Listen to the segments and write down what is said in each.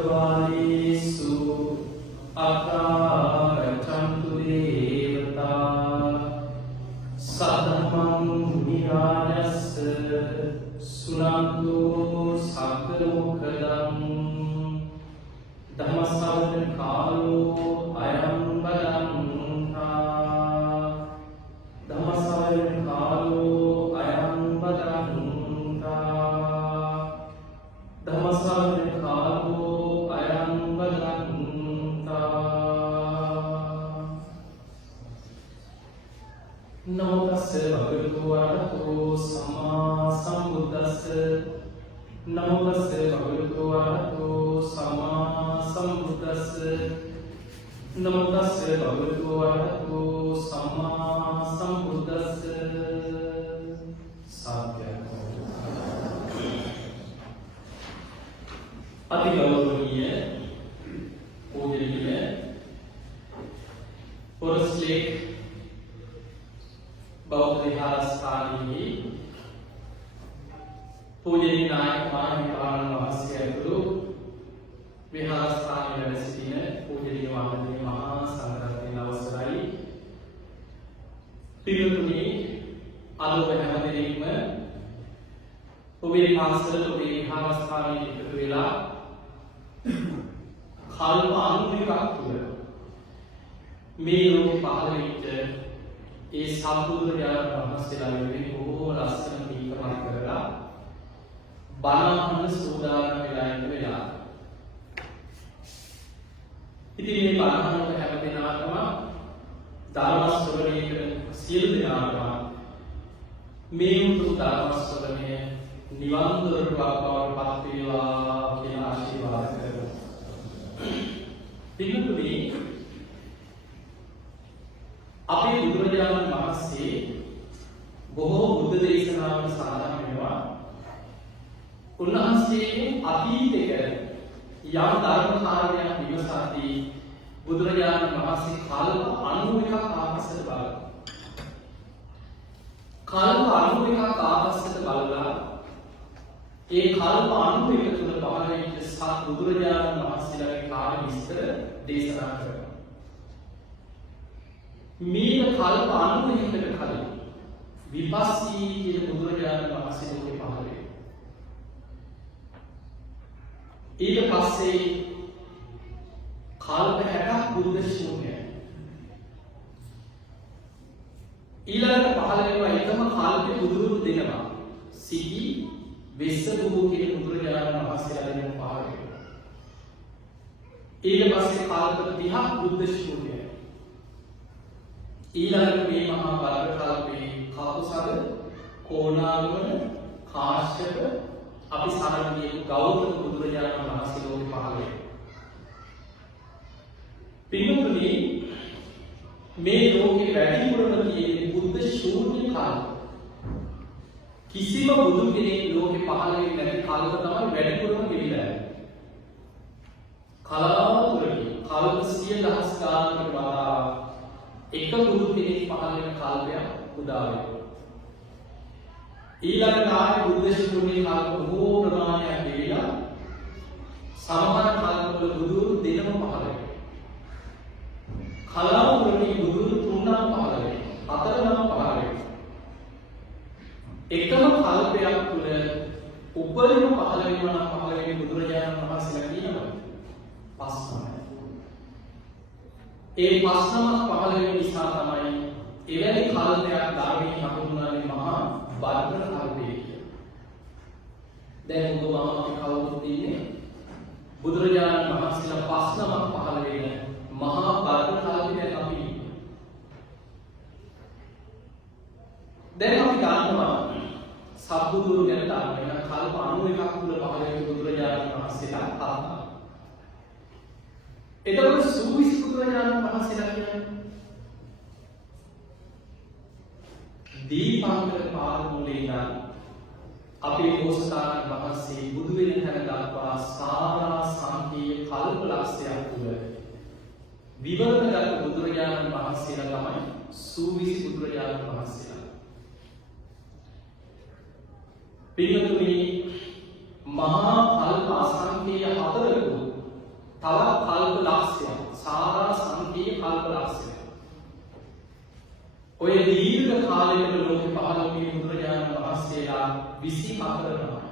චක්කවාලේසු අකාරචන්තු දේවතා සදමං විරාජස්ස සුනන්තු සග්ග මොක්ඛදං ධම්මස්සවන කාලෝ අයං බදන්තා ධම්මස්සවන කාලෝ අයං බදන්තා ධම්මස්සවන කාලෝ අයං බදන්තා නමෝ තස්ස භගවතු වරහතෝ සම්මා සම්බුද්දස්ස නමෝ තස්ස භගවතු වරහතෝ සම්මා සම්බුද්දස්ස නමෝ තස්ස භගවතු වරහතෝ සම්මා සම්බුද්දස්ස සත්‍යං අතිගෞරවනීය පූජනීය පොරස්ලේක් බෞද්ධ විහාරස්ථානයේ පූජනීය නායක මහින්පාණන් වහන්සේ ඇතුළු විහාරස්ථානයේ වැඩ සිටින පූජනීය වන්දනීය මහා සංඝරත්නයන් අවසරයි පිරිතුනි අද ඔබ හැමදෙනෙක්ම ඔබේ පාසලට ඔබේ විහාරස්ථානයේ එකතු වෙලා කල්ප 91ක් තුළ මේ ලෝකෙ පහළ වෙච්ච ඒ සම්බුදුරජාණන් වහන්සේලා වෙනුවෙන් බොහෝ ලස්සන පින්කමක් කරලා බණ අහන්න සූදානම් වෙලා ඉන්න වෙලාව. ඉතින් මේ බණ අහන හැම දිනකටම ධර්ම ශ්‍රවණය කරන සියලු දෙනාටම මේ උතුම් ධර්ම ශ්‍රවණය නිවන් දොරටුවක් බවට පත් වේවා කියලා ආශිර්වාද කරනවා. පින්තුනි අපේ බුදුරජාණන් වහන්සේ බොහෝ බුද්ධ දේශනාවල සඳහන් වෙනවා උන්වහන්සේ අතීතයක යම් ධර්ම කාරණයක් විමසද්දී බුදුරජාණන් වහන්සේ කල්ප 91ක් ආපස්සට බලනවා. කල්ප 91ක් ආපස්සට බලලා ඒ කල්ප 91 තුල පහළ වෙච්ච සත් බුදුරජාණන් වහන්සේලාගේ කාර්ය විස්තර දේශනා කරනවා. මේක කල්ප 91කට කලින් විපස්සී කියන බුදුරජාණන් වහන්සේ ලෝකේ පහළ වෙනවා. ඊට පස්සේ කල්ප 60ක් බුද්ධ ශූන්‍යයි. ඊළඟට පහළ වෙනවා එකම කල්පේ බුදුරු දෙනවා. සිටි වෙස්ස බුදු කියන බුදුරජාණන් වහන්සේලා දෙනම පහළ වෙනවා. ඊට පස්සේ කල්ප 30ක් බුද්ධ ශූන්‍යයි. ඊළඟට මේ මහා බලක කල්පේ කපුසද කෝණාගමන කාශ්‍යප අපි සමග කියපු ගෞතම බුදුරජාණන් වහන්සේ ලෝකෙ පහළ වෙනවා. පින්තුනි මේ ලෝකෙ වැඩිපුරම තියෙන බුද්ධ ශූන්‍ය කාල. කිසිම බුදු කෙනෙක් ලෝකෙ පහළ වෙන්නේ නැති කාලෙක තමයි වැඩිපුරම ගෙවිලා යන්නේ. කලාතුරකින් කල්ප 100,000 ගානකට වඩා එක බුදු කෙනෙක් පහළ වෙන කාලයක් උදා වෙනවා. ඊළඟට ආයේ බුද්ධ ශූන්‍ය කාල බොහෝ ප්‍රමාණයක් ගෙවිලා සමහර කාලවල බුදුරු දෙනම පහළ වෙනවා. කලාතුරකින් බුදුරු තුනක් පහළ වෙනවා. හතරම පහළ වෙනවා. එකම කල්පයක් තුළ උපරිම පහළ වෙනවා නම් පහළ වෙන්නේ බුදුරජාණන් වහන්සේලා කියනවා පස්නම. ඒ පස්නම පහළ වෙන නිසා තමයි එවැනි කල්පයක් ධර්මයේ හඳුන්වන්නේ මහා වර්ණ කල්පය කියලා. දැන් ඔබ අපි කවුරුත් ඉන්නේ බුදුරජාණන් වහන්සේලා පස්නමක් පහළ වෙන මහා වර්ණ කල්පයක් අපි ඉන්නේ. දැන් අපි දන්නවා සබ්බුදුරු ගැන දන්නවා කල්ප 91ක් තුල පහළ වෙන බුදුරජාණන් වහන්සේලා හතක්. එතකොට සූවිසි බුදුරජාණන් වහන්සේලා කියන්නේ දීපාංකර පාරමූලේ ඉඳන් අපේ බෝසතාණන් වහන්සේ බුදු වෙන තැන දක්වා සාරා සංකීය කල්ප ලක්ෂයක් තුල විවරණගත බුදුරජාණන් වහන්සේලා තමයි සූවිසි බුදුරජාණන් වහන්සේලා. පින්තුනි මහා කල්ප අසංකේය 4කුත් තවත් කල්ප ලක්ෂයක් සාරා සංකේය කල්ප ලක්ෂයක් ඔය දීර්ඝ කාලයකට ලෝකෙ පහළ වූ බුදුරජාණන් වහන්සේලා 24 නමයි.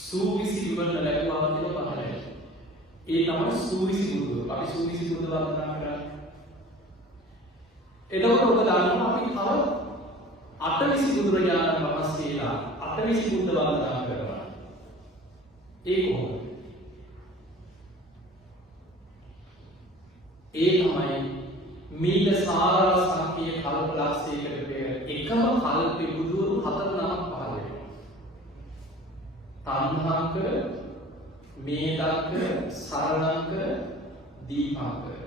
සූවිසි විවරණ ලැබුවා කියලා පහළයි. ඒ තමයි සූවිසි බුදු. අපි සූවිසි බුදු වන්දනා කරන්නේ. එතකොට ඔබ දන්නවා අපි තව 8 බුදුරජාණන් වහන්සේලා 8 බුද්ධ වන්දනා කරනවා. ඒ කොහොමද? ඒ තමයි මීට සාරා සංකේය කල්ප ලක්ෂයකට පෙර එකම කල්පේ බුදුරු 4 නමක් පහළ වෙනවා. තණ්හාංකර, මේදංකර, සරණංකර, දීපාංකර.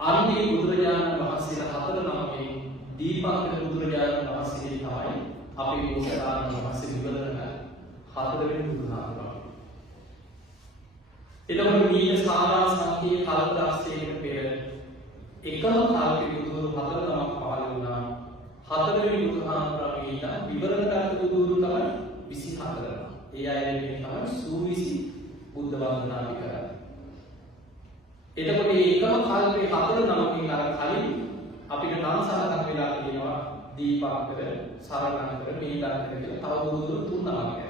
අන්නේ බුදුරජාණන් වහන්සේලා 4 නමකින් දීපාංකර බුදුරජාණන් වහන්සේ තමයි අපේ බෝසතාණන් වහන්සේ විවරණ 4 වෙනි බුදුහාමුදුරුවෝ. එතකොට මීට සාරා සංකේය කල්ප ලක්ෂයකට පෙර එකම කාලේ බුදුරු 4 නමක් පහළ වුණා. 4 වෙනි බුදුහාමුදුරුවෝ ඊට විවරණ ගන්න බුදුරු තමයි 24. ඒ අයගේ තමයි සූවිසි බුද්ධ වන්දනා කරන්නේ. එතකොට මේ එකම කල්පේ 4 නමකින් අර කලින් අපිට නම් සලකන් වෙලා තියෙනවා දීපාංකර, සරණංකර, මේදංකර කියලා තව බුදුරු 3 නමක්.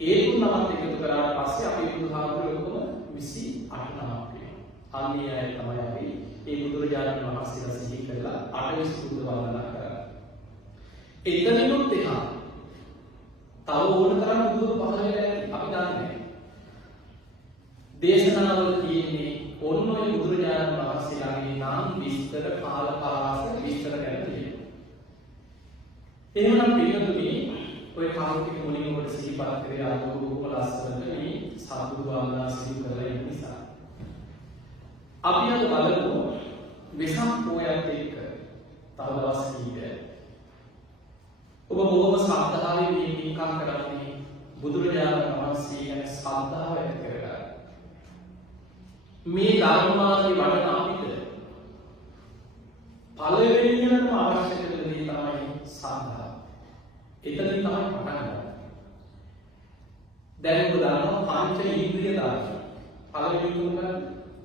ඒ 3 නමත් එකතු කරාට පස්සේ අපේ බුදුහාමුදුරුවෝ 28 නමක් වෙනවා. අන්නේ අය තමයි අපි ඒ බුදුරජාණන් වහන්සේලා සිහි කරලා 8 බුද්ධ වන්දනා කරන්නේ. එතනිනුත් එහා තව ඕන තරම් බුදුරු පහළ වෙලා ඇති අපි දන්නේ. දේශනාවල තියෙන්නේ ඔන්න ඔය බුදුරජාණන් වහන්සේලාගේ නම් විස්තර කාල පරාස විස්තර කරලා තියෙනවා. එහෙමනම් පිළිතුරු ඔය කාර්යක මුලින්ම කොට සිහිපත් කරේ ආදෝක ලස්සනට මේ සාදුරු වන්දනා සිදු කරලා ඉන්න නිසා. අපි අද බලමු වෙසක් පොයත් එක්ක තව දවස් කීපයක් ඔබ බොහොම ශ්‍රද්ධාවෙන් මේ පින්කම් කරන්නේ බුදුරජාණන් වහන්සේ ගැන ශ්‍රද්ධාව ඇති කරගන්න. මේ ධර්ම මාර්ගයේ වඩන අපිට පළවෙනියටම අවශ්‍ය කරන දේ තමයි ශ්‍රද්ධාව. එතනින් තමයි පටන් ගන්න. දැන් ඔබ දන්නවා පංච ඉන්ද්‍රිය ධර්ම. පළවෙනි තුනක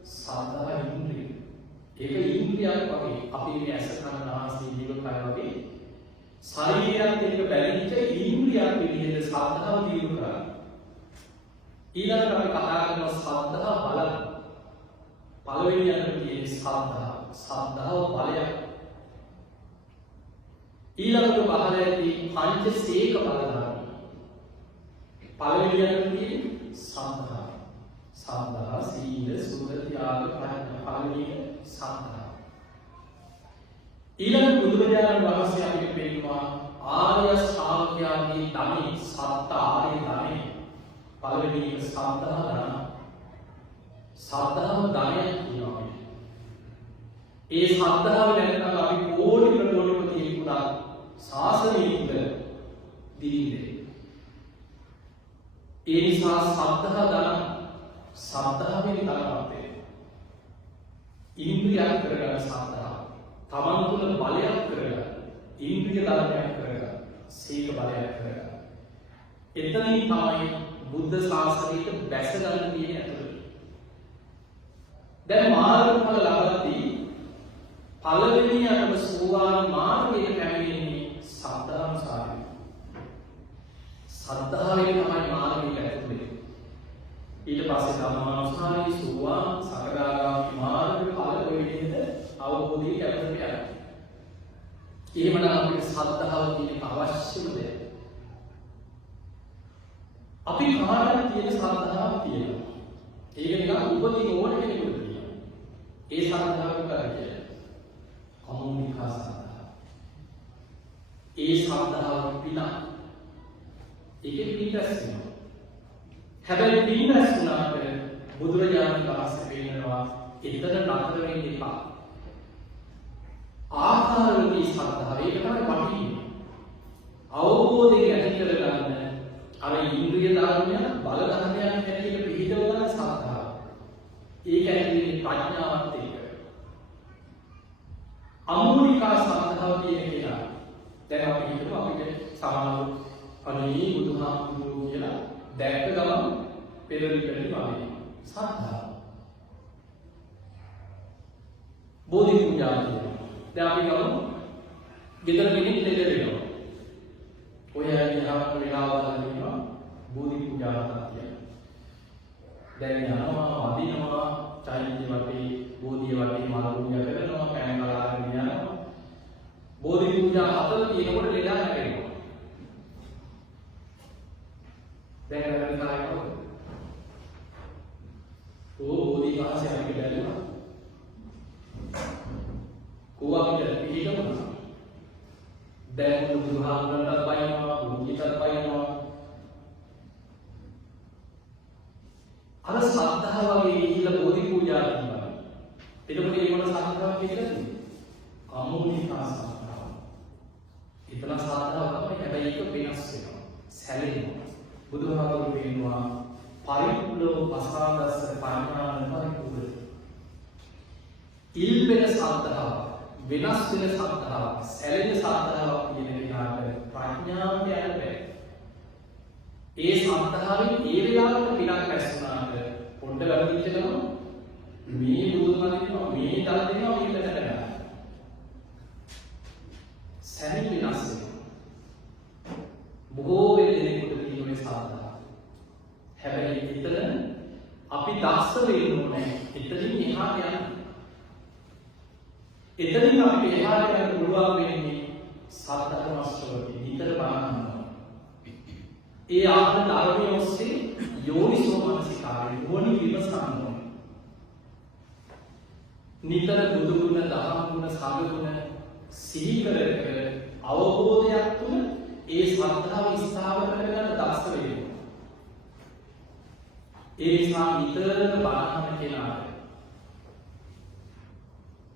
ශ්‍රද්ධා ඉන්ද්‍රිය. ඒක ඉන්ද්‍රියක් වගේ අපි මේ ඇස කන නාසය දිව කය වගේ ශරීරයත් එක්ක බැඳිච්ච ඉන්ද්‍රියක් විදිහට ශ්‍රද්ධාව දියුණු කරා. ඊළඟට අපි කතා කරන ශ්‍රද්ධා බල. පළවෙනියට තියෙන ශ්‍රද්ධාව බලයක්. ඊළඟට පහළ ඇති පංචසේක බල ධර්ම. පළවෙනියට තියෙන ශ්‍රද්ධාව. ශ්‍රද්ධා, සීල, සුත, ත්‍යාග, ප්‍රඥා පළවෙනි ශ්‍රද්ධාව. ඊළඟ බුදුරජාණන් වහන්සේ අපිට පෙන්නනවා ආර්ය ශ්‍රාවකයාගේ ධනෙ සත්ත ආර්ය ධනෙ පළවෙනි එක ශ්‍රද්ධා ධන. ශ්‍රද්ධාව ධනයක් කියනවා අපිට. ඒ ශ්‍රද්ධාව නැත්නම් අපි කෝටි ප්‍රකෝටිපති වුණා ශාසනය තුළ දිරින්නේ. ඒ නිසා ශ්‍රද්ධා ධන ශ්‍රද්ධාවෙන් ධනවත්ය. ඉන්ද්‍රියක් කරගන්න ශ්‍රද්ධාව. තමන් තුළ බලයක් කරගන්න. ඉන්ද්‍රිය ධර්මයක් කරගන්න. සීල බලයක් කරගන්න. එතනින් තමයි බුද්ධ ශාසනයට බැස ගන්න තියෙන ඇතුළත. දැන් මාර්ගඵල ලබද්දී පළවෙනියටම සෝවාන් මාර්ගයේ පැමිණෙන්නේ සද්ධානුසාරයෙන්. සද්ධාවෙන් තමයි මාර්ගයට ඇතුළු වෙන්නේ. ඊට පස්සේ ධම්මානුසාරී සෝවාන් සකදාගාමී මාර්ගඵල ඔය විදිහට අවබෝධය ලැබෙන්න යනවා. එහෙමනම් අපිට සද්ධාව කියන අවශ්‍යම දෙයක්. අපි කාටද තියෙන ශ්‍රද්ධාව තියෙනවා. ඒක නිකන් උපදින ඕන කෙනෙකුට තියෙනවා. ඒ ශ්‍රද්ධාව කරන්නේ කමුනිකා ශ්‍රද්ධාව. ඒ ශ්‍රද්ධාව පිනා ඒකෙ පිටස් වෙනවා. හැබැයි පිටස් වුණාට බුදුරජාණන් වහන්සේ පෙන්නනවා එතන නතර වෙන්න එපා. ආකාරවලදී ශ්‍රද්ධාව ඒක තමයි වටින්නේ. අවබෝධයෙන් ඇති කරගන්න අර ඉන්ද්‍රිය ධර්මය බල ධර්මයන් හැටියට පිළිදව ගන්න ශ්‍රද්ධාව. ඒක ඇතුලේ ප්‍රඥාවත් එක්ක. අමෝනිකා ශ්‍රද්ධාව කියන එක දැන් අපි හිතමු අපි අපිට සමහරව අනේ බුදුහාමුදුරුවෝ කියලා දැක්ක ගමන් පෙරලි වගේ සද්ධාව. බෝධි පූජා කියනවා. දැන් අපි ගමු ගෙදර කෙනෙක් ලෙඩ වෙනවා. ඔය යහපත් වෙලාවල් වෙනවා බෝධි පූජාවක් කියලා. දැන් යනවා වදිනවා චෛත්‍ය වටේ බෝධිය වටේ මල් පූජා කරනවා පෑන් කලාගෙන යනවා. බෝධි පූජා හතර තියෙනකොට ලෙඩා නැගෙනවා. දැන් කරන්නේ කායකෝ. බෝධි කාසේ අපි බැලුවා. කොහොමද පිළිගන්නේ? දැන් බුදුහාමුදුරන්ට බයිනවා, බුද්ධියට බයිනවා. අර සද්ධා වගේ ඉහිලා බෝධි පූජා කරනවා. එතකොට ඒ මොන සද්ධාවක් කියලාද? අමෝනිකා සද්ධාව. ඊතන සද්ධාව තමයි හැබැයි ඒක වෙනස් වෙනවා. සැලෙනවා. බුදුහාමුදුරුවෝ කියනවා පරිපූර්ණව පසාදස්ස පඤ්ඤාන පරිපූර්ණ. ඉල්පෙන සද්ධාව, වෙනස් වෙන සද්ධාව, සැලෙන සද්ධාව කියන විදිහට ප්‍රඥාවට යන්න බෑ. ඒ සද්ධාවෙන් ඒ වෙලාවට පිටක් ඇස්සුනාට පොඩ්ඩ වැරදිච්ච ගමන් මේ බුදුමහා කියනවා මේ දල් දෙනවා මේ පැත්තට ගන්න. සැලෙන වෙනස් වෙනවා. බොහෝ වෙලෙකට තියෙන සද්ධාව. හැබැයි එතන අපි දක්ෂ වෙන්න ඕනේ. එතනින් එහාට යන්න. එතනින් අපිට එහාට යන්න පුළුවන් වෙන්නේ සද්ධර්ම ශ්‍රවණය විතර බලනවා. ඒ ආත්ම ධර්මයේ ඔස්සේ යෝනිසෝ මනසිකාරය වුණ විමසන්න ඕනේ. නිතර බුදු ගුණ, දහම් ගුණ, සංඝ ගුණ සිහි කර කර අවබෝධයක් තුන ඒ ශ්‍රද්ධාව ස්ථාවර කරගන්න දක්ෂ වෙන්න. ඒ නිසා නිතරම බණහන කෙනාට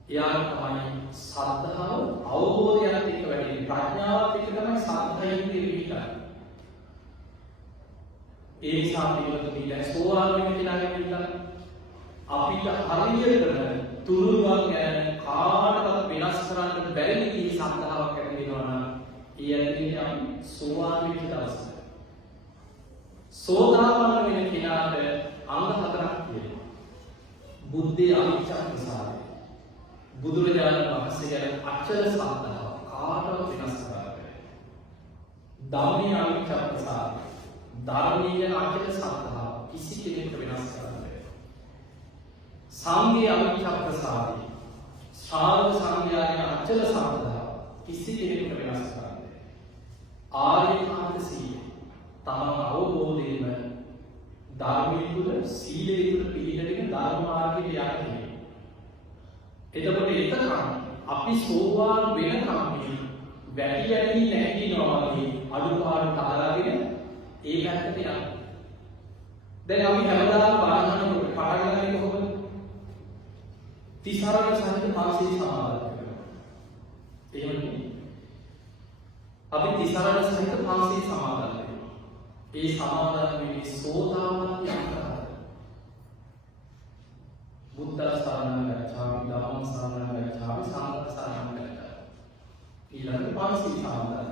එයාට තමයි සද්ධාව අවබෝධයක් එක්ක වැඩි ප්‍රඥාවත් එක්ක තමයි සද්ධායෙන් පිළිපිටන්නේ. ඒ නිසා මේකට මේ සෝවාන් වෙන කෙනාගේ පිළිගන්න අපිට හරියටම තුරුවන් ගැන කාටවත් වෙනස් කරන්න බැරි විදිහේ සද්ධාාවක් ඇති වෙනවා නම් ඒ ඇතිනේ අපි සෝවාන් වෙච්ච දවසට. සෝදාපන්න වෙන කෙනාට අංග හතරක් තියෙනවා. බුද්ධි අවිච්ඡා ප්‍රසාරය. බුදුරජාණන් වහන්සේ ගැන අචල සද්ධාව කාටවත් වෙනස් කරන්න බැහැ. ධම්මේ අවිච්ඡා ප්‍රසාරය. ධර්මයේ ගැන අචල සද්ධාව කිසි කෙනෙකුට වෙනස් කරන්න බැහැ. සංඝේ අවිච්ඡා ප්‍රසාරය. ශ්‍රාවක සංඝයාගේ අචල සද්ධාව කිසි කෙනෙකුට වෙනස් කරන්න බැහැ. ආර්යකාන්ත සීලය තමන් අවබෝධයෙන්ම ධර්මයේ තුල සීලයේ තුල පිළිපදින ධර්ම මාර්ගයේ යන්නේ. එතකොට එතකන් අපි සෝවාන් වෙනකම් වැඩි වැඩි නැගිනවා වගේ අඩුපාඩු තාලාගෙන ඒ පැත්තට යනවා. දැන් අපි හැමදාම බණහනකොට පටන් ගන්නේ කොහොමද? තිසරණ සහිත පාසී සමාදන් කරනවා. එහෙමනේ. අපි තිසරණ සහිත පාසී සමාදන් කරනවා. ඒ සමාදන් වෙන්නේ සෝතාපට්ටි අංගහතර. බුද්ධ සරණං ගච්ඡාමි ධම්මං සරණං ගච්ඡාමි සංඝං සරණං ගච්ඡාමි. ඊළඟ පාසී සමාදන්.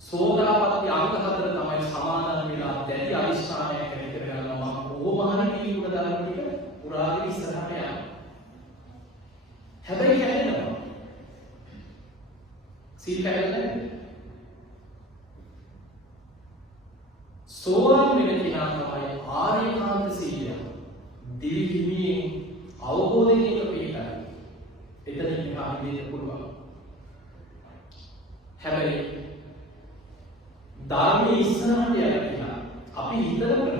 සෝදාපට්ටි අංග හතර තමයි සමාදන් වෙලා දැඩි අනිෂ්ඨානයක් ඇති කරගන්නවා. ඕමහන කීුණ ධර්ම ටික පුරාගෙන ඉස්සරහට යනවා. හැබැයි කැඩෙනවා. සීල් කැඩෙන්නේ නැහැ. සෝවාන් වෙන කෙනා තමයි ආර්යකාන්ත සීලය. දිවි හිමියෙන් අවබෝධයෙන් එක පිළිගන්න. එතනින් අපි දෙන්න පුළුවන්. හැබැයි ධර්මයේ ඉස්සරහට යනවා. අපි හිතනකොට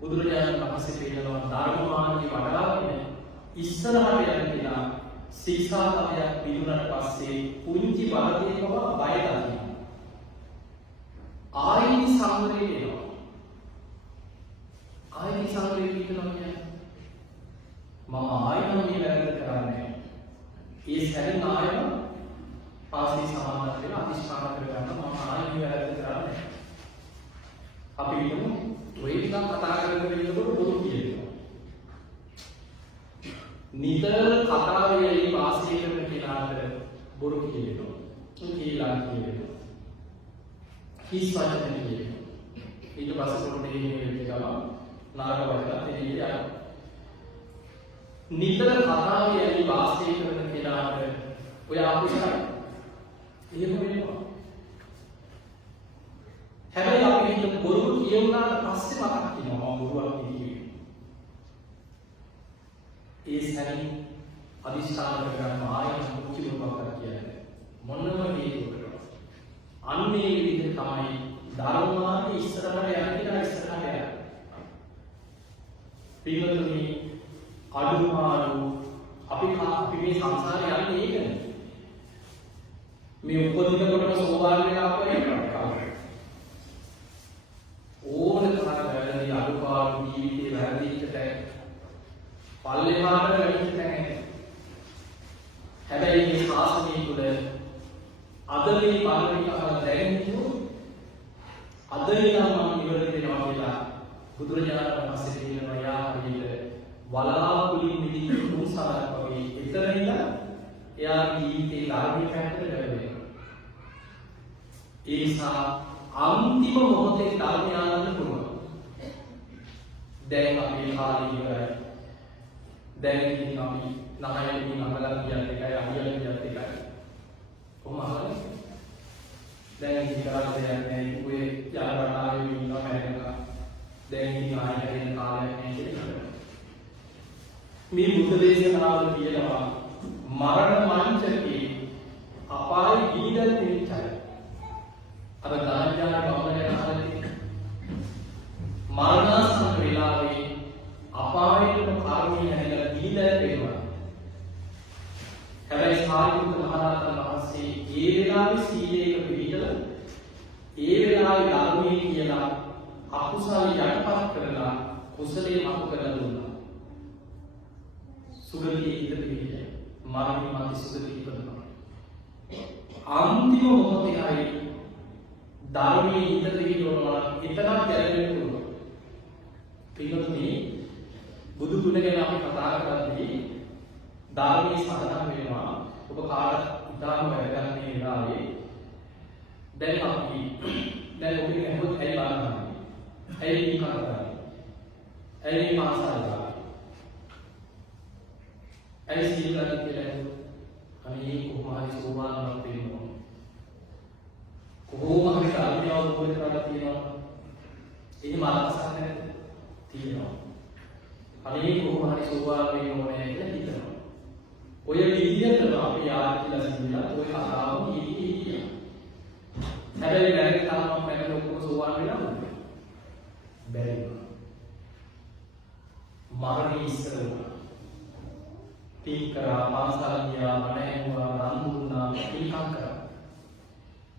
බුදුරජාණන් වහන්සේ කියනවා ධර්ම මාර්ගය වඩාගෙන ඉස්සරහට යන කෙනා ශික්ෂාපදයක් පිළිගන්නට පස්සේ පුංචි බලදේකම බය දකිනවා. ආයිනි සංවරේ වෙනවා. ආයිනි සංවරේ කියනවා කියන්නේ මම ආයෙම මේ වැරද්ද කරන්නේ. ඒ සැරෙන් ආයෙම පාසී සමාදන් වෙලා අධිෂ්ඨාන කරගන්න මම ආයෙම වැරද්ද කරන්නේ. අපි හිතමු ඔය විදිහට කතා කරගෙන ඉන්නකොට බොරු කියනවා. නිතර කතාවේ පාසී කරන කෙනාට බොරු කියනවා. කියලා වෙලා කියනවා. හිස් වචන කියනවා. ඊට පස්සේ පොඩි මේ වෙච්ච ගමන් නාරක වචන එළියට යනවා. නිතර කතාවේ ඇලි වාසය කරන කෙනාට ඔය අකුසලයි. එහෙම වෙනවා. හැබැයි අපි හිත බොරු කියුණාට පස්සේ මතක් වෙනවා මම බොරුවක් කිව්වේ. ඒ සැනින් අදිස්ථාන කරගන්න ආයෙත් මුචි බොරුවක් කියන්නේ. මොනම හේතුවකට. අන්නේ විදිහට තමයි ධර්මාර්ථය ඉස්සරහට යන්නේ කියලා ඉස්සරහට යන්නේ. පිළිවෙලෙ අඩුමාරු අපි මේ සංසාරේ යන්නේ ඒකනේ. මේ උපදිනකොටම සෝවාන් වෙලා අපේ ඕන තරම් අඩුපාඩු ජීවිතේ වැරදිච්ච තැන පල්ලෙහාට වැඩිච්ච තැන. හැබැයි මේ ශාසනය තුළ අද මේ පාරමිතාව දැනෙන්නේ අද ඉඳන් මම ඉවර වෙනවා කියලා බුදුරජාණන් වහන්සේ කියනවා යා හරියට වලාකුලින් මිදිච්ච උන්සාරක් වගේ එතන ඉඳන් එයාගේ ජීවිතේ ධර්මයේ පැත්තට ගැලවෙනවා. ඒ නිසා අන්තිම මොහොතේ ධර්මය ආනන්ද පුළුවන්. දැන් අපි කාලේ ඉවරයි. දැන් ඉතින් අපි නහයකින් අහලා කියන්නේ එකයි අහියල කියත් එකයි. කොහොමද? දැන් ඉතින් කරන්නේ නැහැ. ඔය යාරාණාවේ ඉන්නවා මෑනක. දැන් ඉතින් ආයෙත් වෙන කාලයක් නැහැ කියලා. මේ බුද්ධ දේශනාවල කියනවා මරණ මංචකේ අපාය ගිනිදල් දෙන්නයි. අර දානජාන බවලේ අහන්නේ මරණාසන්න වෙලාවේ අපායේම කර්මී හැදලා ගිනිදල් වෙනවා. හැබැයි සාරිපුත්ත මහ රහතන් වහන්සේ ඒ වෙලාවේ සීලයක පිළිදලා ඒ වෙලාවේ ධර්මයේ කියලා අකුසල යටපත් කරලා කුසලයේ මතු කරලා දුන්නා. සුගතියේ හිත පිළිගන්නේ මරණය මාති සුගතිය ඉපදනවා. අන්තිම මොහොතේ ආයි ධර්මයේ හිත පිළිගන්නවා එතනක් ගැලවෙන්න පුළුවන්. පිළිගන්නේ බුදු ගුණ ගැන අපි කතා කරද්දී ධර්මයේ සඳහන් වෙනවා ඔබ කාට ඉතාම වැදගත් මේ වෙලාවේ දැන් අපි දැන් ඔබේ හැමෝම ඇයි බලන්නේ ඇයි මේ කරන්නේ ඇයි මේ මාසාලා ඇයි සීලයක් කියලා අනේ කොහොම හරි සෝවාන්වක් වෙන්න ඕන කොහොම හරි ධර්මය අවබෝධ කරගන්න තියෙනවා එහෙම අදහසක් තියෙනවා අනේ කොහොම හරි සෝවාන් වෙන්න ඕනේ කියලා හිතනවා ඔය විදිහටම අපි ආර්ථික සිද්ධිලා ඔය කතාව කීකී හැබැයි බැරි තරමක් මම ඔක්කොම සෝවාන් වෙනවා බැරි මරණය ඉස්සරලා පීකරා පාසාලියා මනේවා රන්දුනා පිළිකම් කරා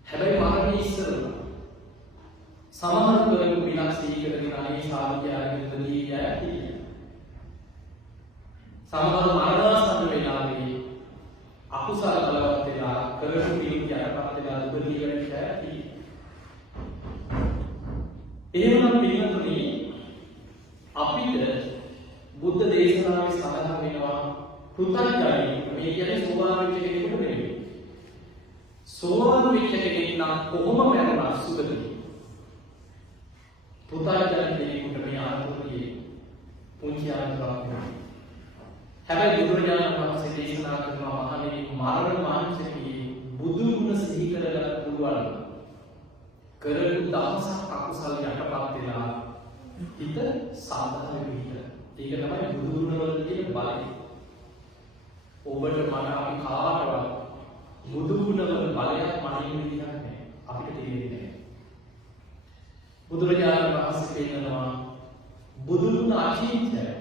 හැබැයි මරණය ඉස්සරලා සමහර වෙලාවට විනාශීකරගෙන අනේ සාධ්‍යයන් දෙදී යයි සමහර මරණාසන්න වෙලාවේ අකුසල බලවත් වෙලා කරපු පිළිගියටපත් වෙලා දුබලී වෙන්න ඇති. එහෙමනම් පිළිතුරේ අපිට බුද්ධ දේශනාවේ සඳහන් වෙනවා කෘතඥයි මේ කියන්නේ සෝවාන් වෙච්ච කෙනෙකුට නෙවෙයි. සෝවාන් වෙච්ච කෙනෙක් නම් කොහොම මරණා සුගතිය. කෘතඥ කෙනෙකුට මේ ආත්මයේ පුංචි ආත්මයක් හැබැයි බුදුරජාණන් වහන්සේ දේශනා කරනවා මහණෙනි මරණ මාංශකේ බුදු ගුණ සිහි කරගන්න පුළුවන් කරපු දවසක් අකුසල යටපත් වෙලා හිත සාධාරණ වෙන්න. ඒක තමයි බුදු ගුණ වල තියෙන බලය. ඔබට මන අපි කාටවත් බුදු ගුණ වල බලයක් මනින්න විදිහක් නැහැ. අපිට තේරෙන්නේ නැහැ. බුදුරජාණන් වහන්සේ කියනවා බුදු ගුණ අචින්ත්‍යයි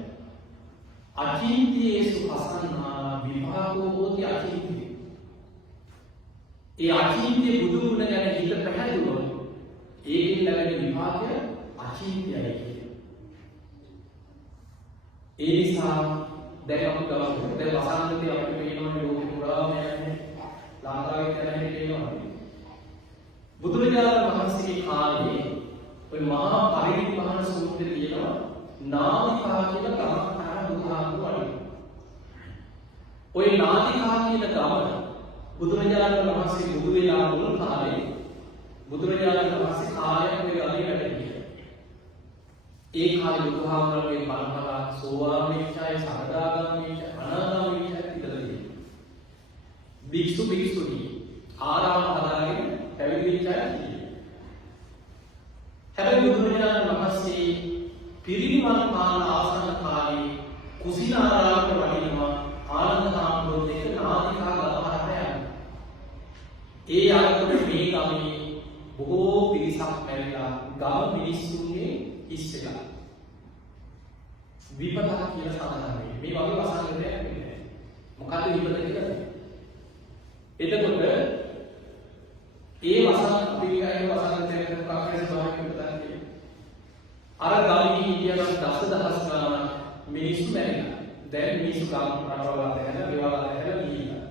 අචින්තියේසු පසන්නා විභාගෝ හෝති අචින්තිය. ඒ අචින්තිය බුදු ගුණ ගැන හිත පැහැදුනොත් ඒකෙන් ලැබෙන විභාගය අචින්තියයි කියන්නේ. ඒ නිසා දැන් අපි ගමු දැන් වසන්තේ අපිට පේනවා ලෝකෙ පුරාම යන්නේ ලංකාවේ කරන්නේ කියනවා. බුදුරජාණන් වහන්සේගේ කාලේ ඔය මහා පරිනිර්වාණ සූත්‍රයේ තියෙනවා නාමිකා කියලා ගමක් ඔය නාතිකා කියන ගම බුදුරජාණන් වහන්සේ බුදු වෙලා මුල් කාලේ බුදුරජාණන් වහන්සේ කාලයක් මේ ගලේ වැඩ හිටියා. ඒ කාලේ බුදුහාමුදුරන්ගේ බණහලා සෝවාන් වෙච්චාය, සකදාගාමී වෙච්චාය, අනාගාමී වෙච්චාය කියලා තියෙනවා. භික්ෂු භික්ෂුණී ආරාම හදාගෙන පැවිදි වෙච්චාය තියෙනවා. හැබැයි බුදුරජාණන් වහන්සේ පිරිනිවන් පාන ආසන්න කාලේ කුසිනාරාමයට වඩිනවා. ආනන්ද හාමුදුරුවෝ දෙක නාදිකා ගමහරට යනවා. ඒ අරකට මේ ගමේ බොහෝ පිරිසක් මැරිලා ගම මිනිස්සුන්ගේ ඉස්සෙලා විපතක් කියලා සඳහන් වෙන්නේ. මේ වගේ වසංගතයක් වෙන්නේ. මොකද විපත කියලා? එතකොට ඒ වසංගතයේ වසංගතයක ප්‍රකාශ ස්වභාවයක් විතරයි. අර ගමේ හිටියන දසදහස් ගණන් මිනිස්සු මැරිලා. දැන් මිනිස්සු ගම රටවල් අතහැරලා දේවල් අතහැරලා ගිහිල්ලා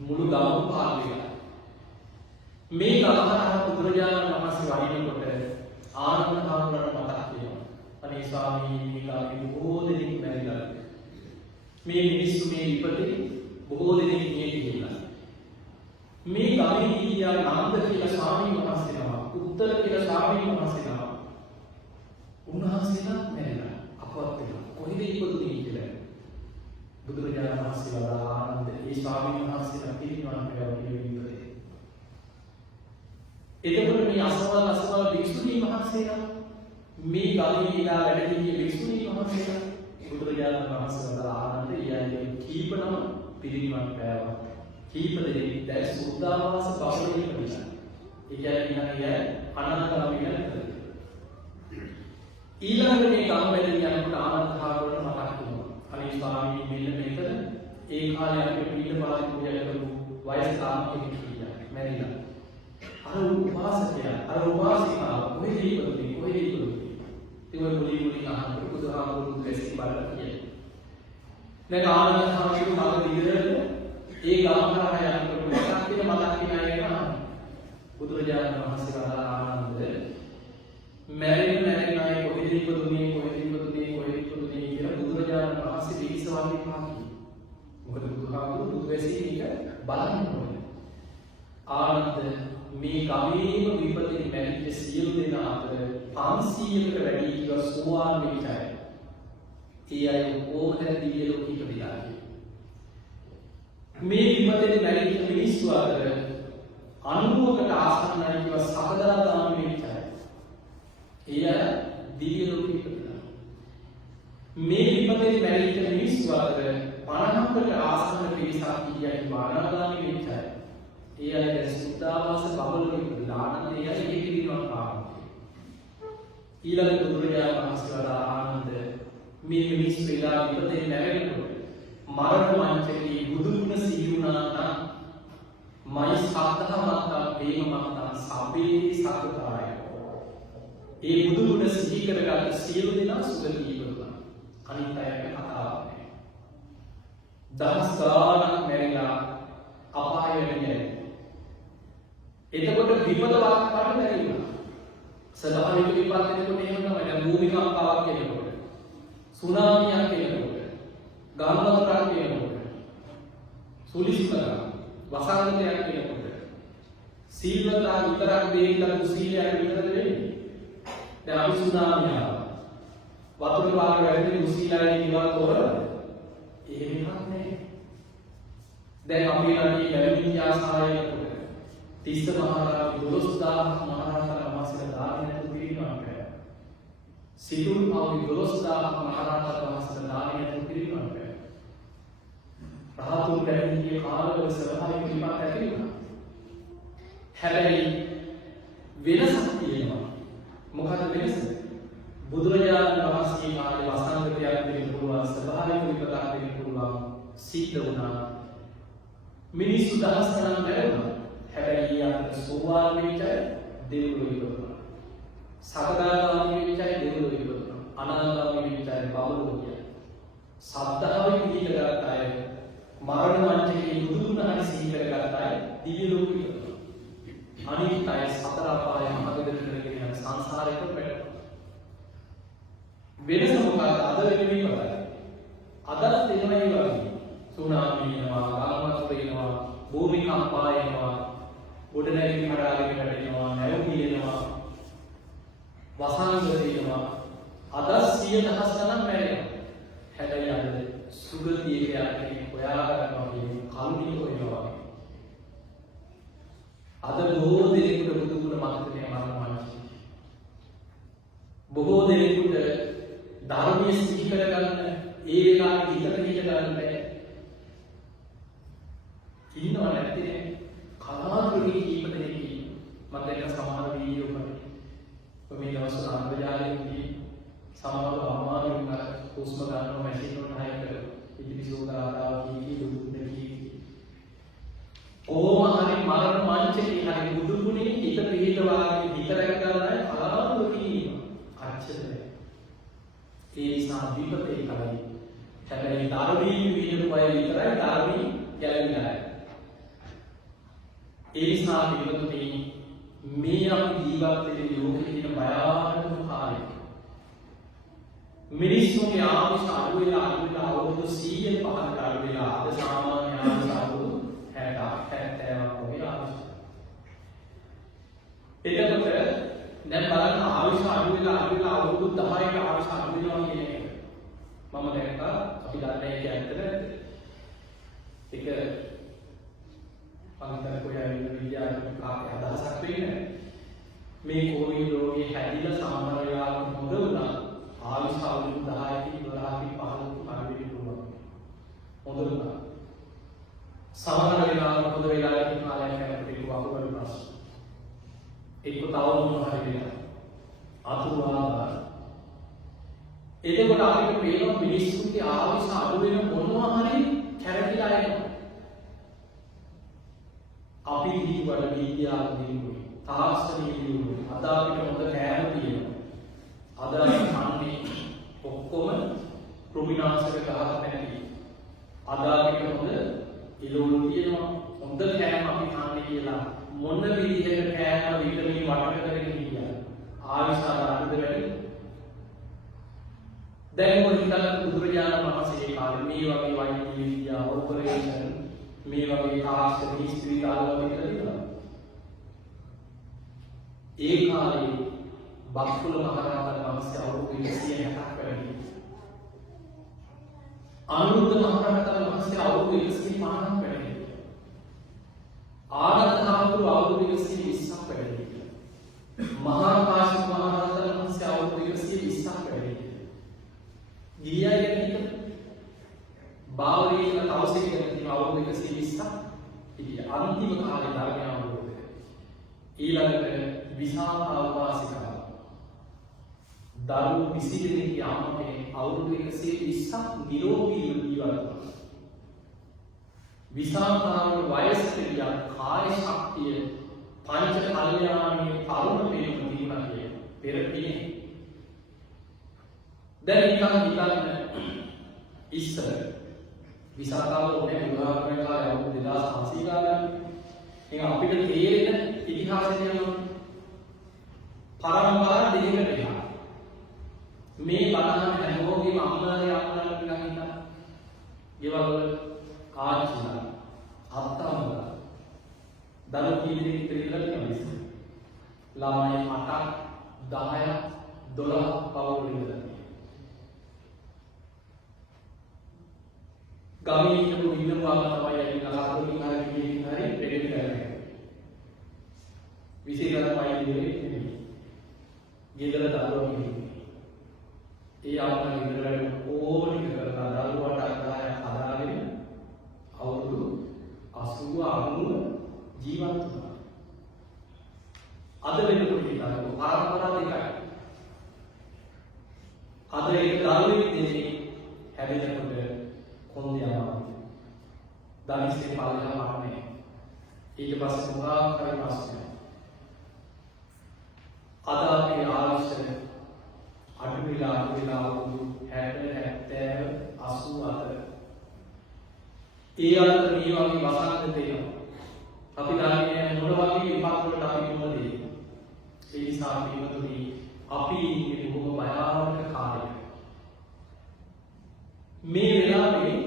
මුළු ගමම පාළු වෙලා. මේ ගමහරහ බුදුරජාණන් වහන්සේ වඩිනකොට ආනන්ද හාමුදුරුවන්ට මතක් වෙනවා. අනේ ස්වාමීනි මේ ගමේ බොහෝ දෙනෙක් මැරිලා. මේ මිනිස්සු මේ විපතේ බොහෝ දෙනෙක් මිය ගිහිල්ලා. මේ ගමේ හිටියා නන්ද කියලා ස්වාමීන් වහන්සේ නම, උත්තර කියලා ස්වාමීන් වහන්සේ නම. උන්වහන්සේලා මැරිලා අපවත් වෙනවා. කොහෙද ඉපදුනේ කියලා. බුදුරජාණන් වහන්සේ වදාළා ආනන්ද ඒ ස්වාමීන් වහන්සේලා පිරිනිවන් පෑවා කියලා. එතකොට මේ අසවල් භික්ෂුණීන් වහන්සේලා මේ ගමේ ඉලා වැඩ සිටිය භික්ෂුණීන් වහන්සේලා බුදුරජාණන් වහන්සේ වදාළා ආනන්ද ඊයගේ කීපනම පිරිනිවන් පෑවා. කීප දෙනෙක් දැන් සුද්ධාවාස බවලේ ඉපදිලා. ඒ කියන්නේ අනාගාමී වෙනවා. ඊළඟට මේ ගම වැඩ යනකොට ආනන්ද හාමුදුරුවෝ මතක් වුණා. අනේ ස්වාමීනි මෙන්න මේක ඒ කාලේ අපි පිළිල පාරේ පූජා කරපු වයස් කාමකෙක් කියලා මැරිලා. අර උපාසිකාව කොහෙද ඉපදුනේ? ඒ මුලින් අහන්න බුදුහාමුදුරුවෝ දෙස්කි බලලා කියනවා. දැන් ආනන්ද හාමුදුරුවෝ මම විදිහට ඒ ගාමහරහ යනකොට මතක් වෙන අය ගන්න. බුදුරජාණන් වහන්සේ වදාළා ආනන්ද මැරෙන අය කොහෙද ඉපදුනේ කියලා බුදුරජාණන් වහන්සේ පිළිසවන්නේ පාකි. මොකද බුදුහාමුදුරුවෝ බුදුවැසී මේක බලන්න ඕනේ. ආනන්ද මේ ගමේම විපතේ මැරිච්ච සියලු දෙනා අතර 500කට වැඩි ඉව සෝවාන් වෙච්ච අය. ඒ අය කොහොමද දිව්‍ය ලෝකෙට ඉපදිලා මේ විපතේ මැරිච්ච මිනිස්සු අතර 90කට ආසන්නයි ඉව සකදාගාමී වෙච්ච අය. ඒ අය දිව්‍ය ලෝකෙට ඉපදිලා. මේ විපතේ මැරිච්ච මිනිස්සු අතර 50කට ආසන්න පිරිසක් ඉතියි අනාගාමී වෙච්ච අය. ඒ අය සුද්ධාවාස බබලුවේ ඉපදිලා ආනන්ද ඒ අය පිරිනිවන් පානවා. ඊළඟ බුදුරජාණන් වහන්සේ වදාළා ආනන්ද මේ මිනිස් වෙලා විපතේ මැරෙනකොට මරණ මංචකේ බුදු ගුණ සිහිුණා නම් මයි සත්‍යමත්තා ප්‍රේමමත්තා සබ්බේ සත්‍යතාය. ඒ බුදු ගුණ සිහි කරගත් සියලු දෙනා සුගතිය ඉපදුණා. අනිත් අයගේ කතාවක් නෑ. දහස් ගාණක් මැරිලා අපාය වෙන්නේ. එතකොට විපත වාක්‍යයට බැරිුණා. සදාවික විපත් එතකොට එහෙම තමයි. දැන් භූමිකම්පාවක් එනකොට, සුනාමියක් එනකොට, ගංගාවතරක් එනකොට, සුලිස්කර වසංගතයක් එනකොට, සීලවතා විතරක් දෙයිලා කුසීලයක් විතරද වෙන්නේ. දැන් අපි සුනාමිය ආවා. වතුර පාර වැටෙන කුසීලයි නිවන් තොරවද? එහෙම එකක් නෑ. දැන් අපි රටේ වැලිමිණි ආසායනකොට තිස්ස මහරහතන් 12000ක් මහරහතන් වහන්සේලා දාන නැතුව පිරිනිවන් පෑවා. සිතුල් පවුලි 12000ක් මහරහතන් වහන්සේලා දාන නැතුව පිරිනිවන් පෑවා. රහතුන් පැමිණියේ කාලවල ස්වභාවික විපාක ඇති වුණා. හැබැයි වෙනසක් තියෙනවා. මොකද වෙනස? බුදුරජාණන් වහන්සේ කාලේ වසංගතයක් දෙන්න පුළුවන්, ස්වභාවික විපතක් දෙන්න පුළුවන් සිද්ධ වුණා. මිනිස්සු දහස් ගණන් මැරුණා. හැබැයි ඊට සෝවාන් වෙච්ච දෙවියෝ ඉපදුණා. සකදාගාමී වෙච්ච දෙවියෝ ඉපදුණා. අනාගාමී වෙච්ච බබලෝ කියන. සද්ධාවෙන් පිළිගත් අය මරණ මංචකේ බුදුුණාට සිහි කරගත් අය දිව්‍ය ලෝකෙ ඉපදුණා. අනිත් අය සතර අපාය මහගෙදර කරගෙන යන සංසාරයට වැටෙනවා. වෙනස මොකක්ද? අද වෙන විපතයි. අදත් එනවා ඒ වගේ. සුනාමි එනවා, ගංගාවතර එනවා, භූමිකම්පා එනවා, ගොඩනැගිලි කඩාගෙන වැටෙනවා, නැව් ගිලෙනවා, වසංගත වෙනවා. අද 100,000 ගණන් මැරෙනවා. හැබැයි අද සුගතියක යන්නේ හොයා ගන්නවා කියන්නේ කල්පිත වෙනවා. අද බොහෝ දෙනෙකුට බුදුගුණ මතක නැහැ. බොහෝ දෙනෙකුට ධර්මයේ සිහි කරගන්න ඒ වෙලාවේ හිතට හිත ගන්න බැහැ. ඉන්නව නැත්තේ කලාතුරකින් කීප දෙනෙක් මම දැක්ක සමහර වීඩියෝ වල මේ දවස්වල අන්තර්ජාලයේදී සමහරව අමාරුවෙන් හුස්ම ගන්නව මැෂින් වලට හයි කරලා ඉදිරිසෝදාතාව කී කොහොම හරි මරණ මංචකේ හරි බුදු ගුණේ හිත පිහිටවාගෙන හිත රැක ගන්නයි කලාතුරකින් අච්චරයි. ඒ නිසා විපතේ කරයි. හැබැයි ධර්මී විදිහට පය විතරයි ධර්මී ගැලවිලා. ඒ නිසා විපතේ මේ අපි ජීවත් වෙන ලෝකෙ තියෙන භයානක කාලෙක මිනිස්සුන්ගේ ආයුෂ අඩු වෙලා අවුරුදු 100 පහකට අඩු වෙලා අද සාමාන්‍ය ආයුෂ අවුරුදු 60 70ක් වගේ ආයුෂ. එතකොට දැන් බලන්න ආයුෂ අඩු වෙලා අවුරුදු 10ක ආයුෂ අඩු වෙනවා කියන එක. මම දැක්කා අපි දන්නේ ඒක ඇත්තද? ඒක අන්තර කොහේ විද්‍යාත්මක කාර්ය අදහසක් වෙන්නේ. මේ කොවිඩ් රෝගී හැදිලා සමහර වෙලාවට හොඳ වුණා. ආයුෂ අවුරුදු 10කින් 12කින් 15කින් පරිදි වුණා. හොඳ වුණා. සමහර වෙලාවට හොඳ වෙලාවකින් කාලයක් යනකොට ඒක වකුගඩු ප්‍රශ්න. ඒක තව මොනවා හරි වෙනවා. අතුරුවා. එතකොට අපිට පේන මිනිස්සුන්ගේ ආයුෂ අඩු වෙන මොනවා හරි කැරකිලා එනවා. අපි හිතුවට විද්‍යාව දිනුනේ තාක්ෂණයේ දිනුනේ අද අපිට හොඳ කෑම තියෙනවා. අද අපි කන්නේ ඔක්කොම කෘමිනාශක ගහක් නැති. අද අපිට හොඳ ඉලෝලු තියෙනවා. හොඳ කෑම අපි කන්නේ කියලා මොන විදිහකට කෑම විටමින් වටක කරගෙන ඉන්නවා. ආයුෂ අඩුද වැඩි. දැන් මොකද හිතන්න බුදුරජාණන් වහන්සේ කාලේ මේ වගේ වෛද්‍ය විද්‍යාව ඔපරේෂන් මේ වගේ තාක්ෂණ හිස්ත්‍රි දාලා විතරද? ඒ කාලේ බක්කුල මහරහතන් වහන්සේ අවුරුදු 160ක් වැඩි. අනුරුද්ධ මහරහතන් වහන්සේ අවුරුදු 150ක් වැඩි. ආනන්ද හාමුදුරුවෝ අවුරුදු 120ක් වැඩි. මහා කාශ්‍යප මහරහතන් වහන්සේ අවුරුදු 120ක් වැඩි. ගියයි බාවරේ ඉන්න තවසේ කියන අවුරුදු 120ක් ඉතින් අන්තිම කාලේ ධර්මය අවබෝධ ඊළඟට විසාකා උපාසිකා දරු 20 දෙනෙක් යාමකේ අවුරුදු 120ක් නිරෝගී ජීවත් වුණා. විසාකාගේ වයසට ගියා කාය ශක්තිය පංච කල්යාණී තරුණ වේම තිබුණා කියන පෙරපිනේ. දැන් නිකන් හිතන්න ඉස්සර විසාකාව උනේ විවාහ කරන කාලේ අවුරුදු 2500 ගානක්. ඒක අපිට තේරෙන ඉතිහාසය යනවා. පරම්පරා දෙකකට ගියා. මේ බලන්න හැමෝගෙම අම්මාගේ අම්මාලා නිකන් හිටා. ගෙවල් වල ආච්චිලා අත්තම්මලා දරු කීදෙනෙක් ඉතිරිලා තියෙනවා. ළමයි 8ක් 10ක් 12ක් පවුල් ඉඳලා. ගමේ ඉන්නු ඉන්නවාම තමයි ඇවිල්ලා කරුණින් හරි ගිහින් හරි ප්‍රේම කරන්නේ. විශේෂයෙන්ම වයින්දුවේ නෙමෙයි. ගෙදර දරුවෝ ඉන්නේ. ඒ ආත්ම ඉදරට ඕනික කරලා දරුවට අදායම් හදාගෙන අවුරුදු 80 90 ජීවත් වුණා. අද වෙනකොට හිතන්න පරම්පරා දෙකයි. අද ඒක දරුවෙක් දෙන්නේ හැදෙනකොට කොන්දියාවක් දනිස්සේ පාලනය කරන්නේ ඊට පස්සේ මොකක් හරි ප්‍රශ්නයක් අද අපේ ආයුෂ අඩු වෙලා 60 70 84 ඒ අතර මේ වගේ වසංගත තියෙනවා. අපි දන්නේ මොන වගේ විපාක වලට අපි මුහුණ දෙන්නේ. ඒ නිසා පිටුතුනි අපි ඉන්නේ බොහොම භයානක කාලයක. මේ වෙලාවේ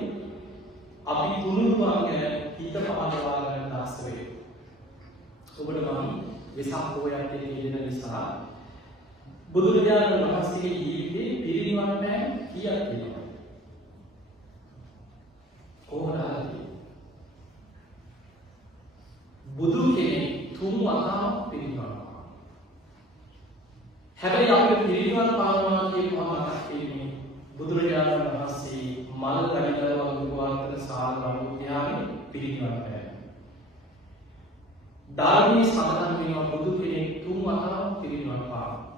අපි තුනුරුවන් ගැන හිත පහදවා ගන්න වෙසක් පොහොයක් තියෙන නිසා බුදුරජාණන් වහන්සේගේ ජීවිතේ පිරිනිවන් පෑම කීයක් තියෙනවද? කොහොමද? බුදු කෙනෙක් තුන් වතාවක් පිරිනිවන් පානවා. හැබැයි අපිට පිරිනිවන් පානවා කියනවා මතක් බුදුරජාණන් වහන්සේ මල දඩිකල වගුරුවාන්තර සාරවණු ධ්‍යානෙ පිරිනිවන් පෑවා. ධර්මයේ සඳහන් වෙනවා බුදු කෙනෙක් තුන් වතාවක් පිරිනිවන් පානවා.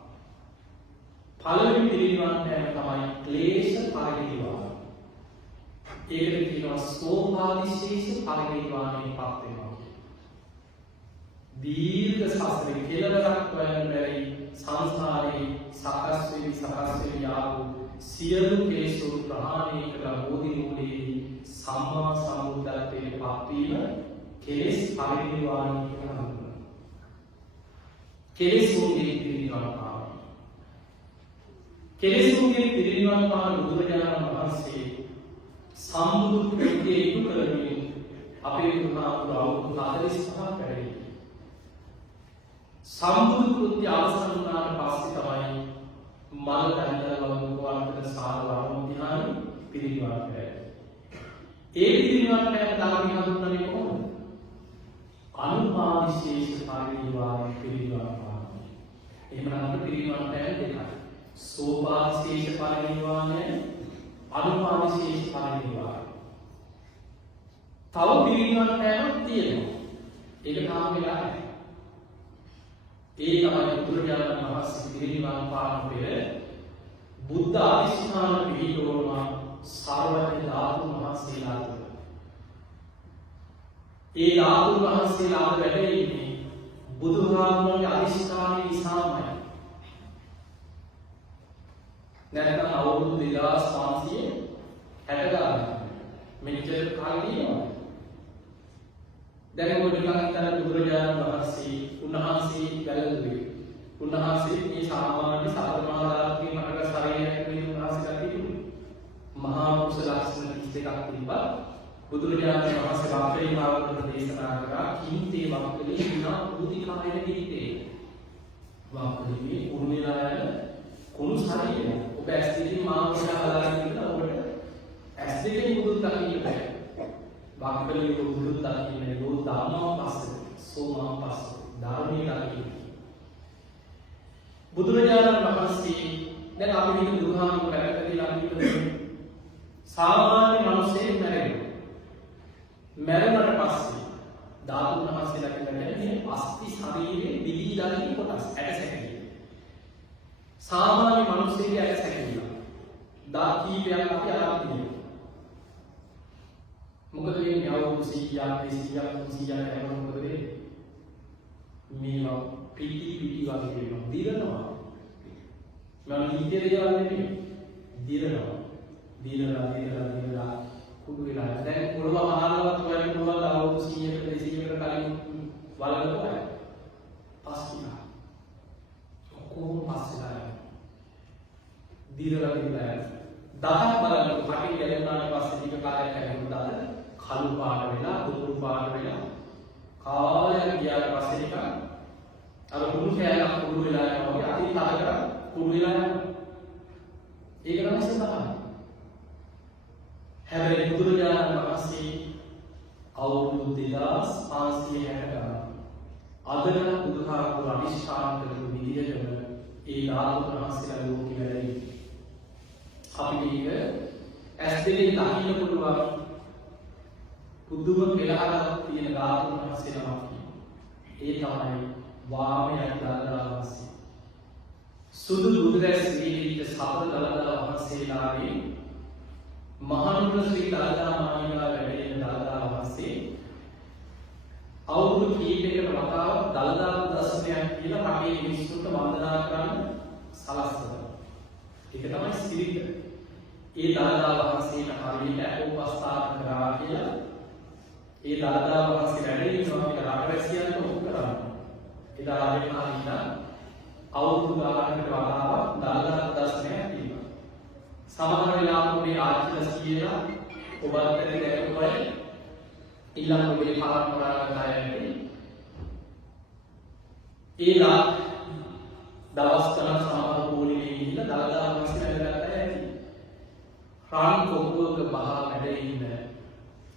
පළවෙනි පිරිනිවන් පෑම තමයි ක්ලේශ පරිනිර්වාණය. ඒකට කියනවා සෝපාදිශේෂ පරිනිර්වාණයෙන් පත් වෙනවා. දීර්ඝ සසරේ කෙලවරක් හොයන්න බැරි සංසාරේ සකස් වෙවි ආපු සියලු කෙලෙසු ප්‍රහාණය කළ බෝධි මූලයේදී සම්මා සම්බුද්ධත්වයට පත්වීම කෙලෙස් පරිනිර්වාණය කියලා හඳුන්වනවා. කෙලෙසුන්ගේ පිරිනිවන් පාන. කෙලෙසුන්ගේ පිරිනිවන් පාන බුදුරජාණන් වහන්සේ සම්බුදු ප්‍රතියේ ඉටු කරමින් අපේ බුදුහාමුදුරුවෝ අවුරුදු 45ක් වැඩි. සම්බුදු කෘත්‍ය අවසන් වුණාට පස්සේ තමයි මල දන්දල වගුරුවාන්තර සාරවණු ධ්‍යානෙ පිරිනිවන් පෑවේ. ඒ පිරිනිවන් පෑම ධර්මය හඳුන්වන්නේ කොහොමද? අනුපාදිශේෂ පරිනිර්වාණය පිරිනිවන් පානවා. එහෙම නම් පිරිනිවන් පෑම දෙකයි. සෝපාදිශේෂ පරිනිර්වාණය, අනුපාදිශේෂ පරිනිර්වාණය. තව පිරිනිවන් පෑමක් තියෙනවා. ඒක තාම වෙලා නැහැ. ඒ තමයි බුදුරජාණන් වහන්සේ පිරිනිවන් පාන පෙර බුද්ධ අධිෂ්ඨාන පිළිතුරම සර්වඥ ධාතුන් වහන්සේලාට. ඒ ධාතුන් වහන්සේලාට වැඩ ඉන්නේ බුදුහාමුදුරන්ගේ අධිෂ්ඨානයේ නිසාමයි. නැත්නම් අවුරුදු 2560 ගානක් මෙච්චර කාලෙ ඉන්නවා. දැන් ඔබ නිකන් හිතන බුදුරජාණන් වහන්සේ උන්වහන්සේ වැළඳුවේ. උන්වහන්සේ මේ සාමාන්‍ය සතරමාදාර්ථී මහා ශරීරයක් මේ උන්වහන්සේලා තිබුණේ. මහා පුරුෂ ලක්ෂණ 32ක් තිබ්බා. බුදුරජාණන් වහන්සේ වක්‍රේ මාර්ගවල දේශනා කරා කිංතේ වක්‍රේ විනා උදිකායන කිරිතේ. වක්‍රේ උරුමලා යන කුණු ශරීරය. ඔබ ඇස් දෙකෙන් මාර්ගය හදාගෙන ඉන්න ඔබට ඇස් දෙකෙන් බුදුන් දකින්න බෑ. වක්‍රේ බුදුන් දකින්නේ බුදු ධර්මව පස්සේ සෝමා පස්සේ ධර්මයේ දකින්න. බුදුරජාණන් වහන්සේ දැන් අපි මේ බුදුහාමුදුරුවෝ පැත්තකදීලා හිටියොත් සාමාන්‍ය මිනිස්සෙක් මැරෙනවා. මැරුණාට පස්සේ ධාතුන් වහන්සේලා කියන්නේ අස්ති ශරීරයේ විලී දකින්න කොටස් 60. සාමාන්‍ය මිනිස්සෙගේ 60. දා කීපයක් අපි අරන් තියෙනවා. මොකද මේ අවුරුදු 100ක් 200ක් 300ක් යනකොට මොකද වෙන්නේ? මේවා පිටි වගේ වෙනවා. දිරනවා. මම නිතර දේවල් නෙමෙයි. දිරනවා. කුඩු වෙලා. දැන් පොළව මහලවත් හොයන්න පුළුවන් අවුරුදු 100කට 200කට කලින් වලකට පස්සිනා. ඔක්කොම පස්සෙලා යනවා. දිරලා. දහක් බලන්න කටින් ගැලුණාට පස්සේ ටික කාලයක් යනකොට දත කළු පාට වෙලා, කුරුළු පාට වෙලා කාලයක් ගියාට පස්සේ නිකන් අර කුණු කෑල්ලක් කුඩු වෙලා යනවා වගේ අතින් තාලක කුඩු වෙලා යනවා. ඒක තමයි ස්වභාවය. හැබැයි බුදුරජාණන් වහන්සේ අවුරුදු 2560 ගණන් අදට බුදුහාමුදුරුවෝ අනිෂ්ඨාන කරපු විදිහටම ඒ ධාතුන් වහන්සේලා ලෝකෙ වැඩි. අපි මේක ඇස් දෙකෙන් දකින්න පුළුවන් පුදුම පෙළහරක් තියෙන ධාතුන් වහන්සේලා ඒ තමයි වාමයන් දළදා වහන්සේ. සුදු බුදුරැස් වීලිට සතර දළදා වහන්සේලාගේ මහනුවර ශ්‍රී දළදා මාහිමිලා වැඩෙන දළදා වහන්සේ අවුරුදු කීපයකට වතාවක් දළදා දර්ශනයක් කියලා රටේ මිනිස්සුන්ට වන්දනා කරන්න සලස්වනවා. ඒක තමයි සිරිත. ඒ දළදා වහන්සේට හරියට අපෝපස්ථාන කරා කියලා ඒ දළදා වහන්සේ වැඩ ඉන්නවා කියලා රටවැසියන්ට ඔප්පු කරනවා. එදා ආරම්භ හිනා අවුරුදු ගානකට වතාවක් දළදා දර්ශනයක් තියෙනවා. සමහර වෙලාවට මේ ආච්චිලා කියලා ඔබත් දැක්කම ඊළඟ ඔබේ පරම්පරාවකට ආයෙත් ඒලා දවස් ගණන් සමහර පොලිමේ ගිහිල්ලා දලදා වහන්සේ වැඩගත්තා ඇති. රාම් කොඹුවක බහා වැඩ ඉන්න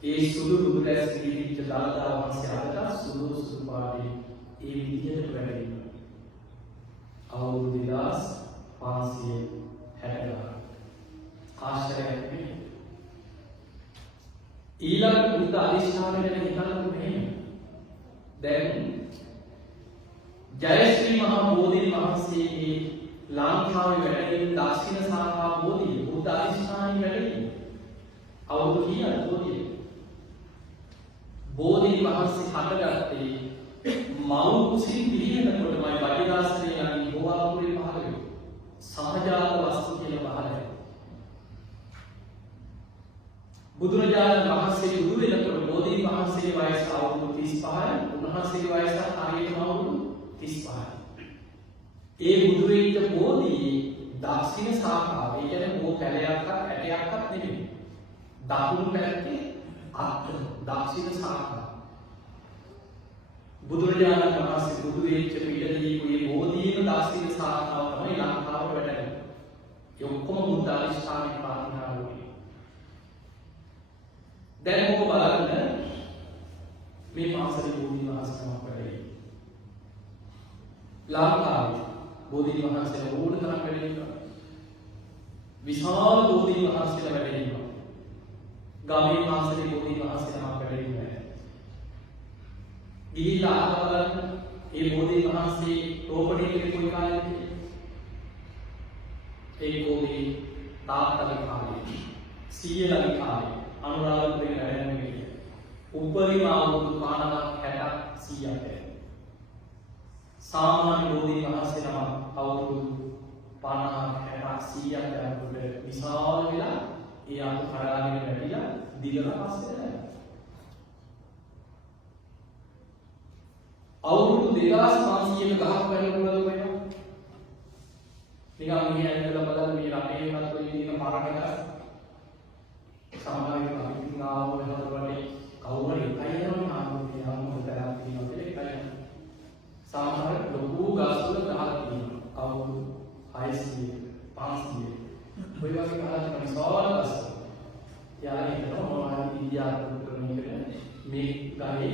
ඒ සුදු දුරැස් පිළිච්ච දලදා වහන්සේ අදට සුදු පාටේ ඒ විදිහට වැඩ ඉන්නවා. අවුරුදු 2560 ආශ්චර්යයක් නෙමෙයි. ඊළඟ බුද්ධ අධිෂ්ඨානය ගැන හිතන්නකෝ මෙහෙම. දැන් ජයශ්‍රී මහා බෝධීන් වහන්සේගේ ලංකාවේ වැඩ ඉන්න දක්ෂිණ ශාඛා බෝධිය බුද්ධ අධිෂ්ඨානයේ වැඩ ඉන්නේ. අවුරුදු කීයද බෝධිය? බෝධීන් වහන්සේ හටගත්තේ මව් කුසින් පිළිහෙනකොටමයි වජිරාසනයේ යන්නේ ගෝවාපුරේ පහළ වෙන්නේ. සහජාත වස්තු කියලා පහළ වෙනවා. බුදුරජාණන් වහන්සේ බුදු වෙනකොට බෝධීන් වහන්සේගේ වයස අවුරුදු 35යි. උන්වහන්සේගේ වයස හරියටම අවුරුදු 35යි. ඒ බුදු වෙච්ච බෝධියේ දක්ෂිණ ශාඛාව, ඒ කියන්නේ බෝ කැලයක්වත් ඇටයක්වත් නෙමෙයි. දකුණු පැත්තේ අත් දක්ෂිණ ශාඛාව. බුදුරජාණන් වහන්සේ බුදු වෙච්ච පිළිදී මේ බෝධියේම දක්ෂිණ ශාඛාව තමයි ලංකාවට වැඩන්නේ. ඒ ඔක්කොම බුද්ධ අධිෂ්ඨානයේ ප්‍රාර්ථනාවලුයි. දැන් ඔබ බලන්න මේ පාසලේ බෝධීන් වහන්සේනමක් වැඩේ. ලංකාවේ බෝධීන් වහන්සේලා ඕන තරම් වැඩ ඉන්නවා. විශාල බෝධීන් වහන්සේලා වැඩ ඉන්නවා. ගමේ පාසලේ බෝධීන් වහන්සේනමක් වැඩ ඉන්නවා. ගිහිල්ලා අහලා බලන්න ඒ බෝධීන් වහන්සේ රෝපණය කළේ කොයි කාලෙද? ඒ බෝධී තාත්තගේ කාලේ, සීයලගේ කාලේ. අනුරාධපුරේ වැඩම ගියේ. උපරිම අවුරුදු 50ක් 60ක් 100ක්. සාමාන්‍ය බෝධීන් වහන්සේ නම අවුරුදු 50ක් 60ක් 100ක් යනකොට විශාල වෙලා ඒ අතු කඩාගෙන වැටිලා දිගට පස්සේ යනවා. අවුරුදු 2500ක ගහක් වැළුණාද වෙනවා. නිකන් මෙහි ඇවිල්ලා බලන්න මේ රටේ වුණත් ඔය විදිහට පාරකට සාමාන්‍යයෙන් අපි ගාව වලට වඩා කවුරු එකයි යනවා ආන්නේ මොකද කරලා තියෙනවද එකයි. සාමාන්‍ය ලොකු ගස්වල ගහලා තියෙනවා. කවුරු 600 500 ඔය වගේ ගහලා තියෙන විශාල ගස්. යාලේ හිටනවා මොනවද ඉන්දියාවට ක්‍රමයකට මේ ගහේ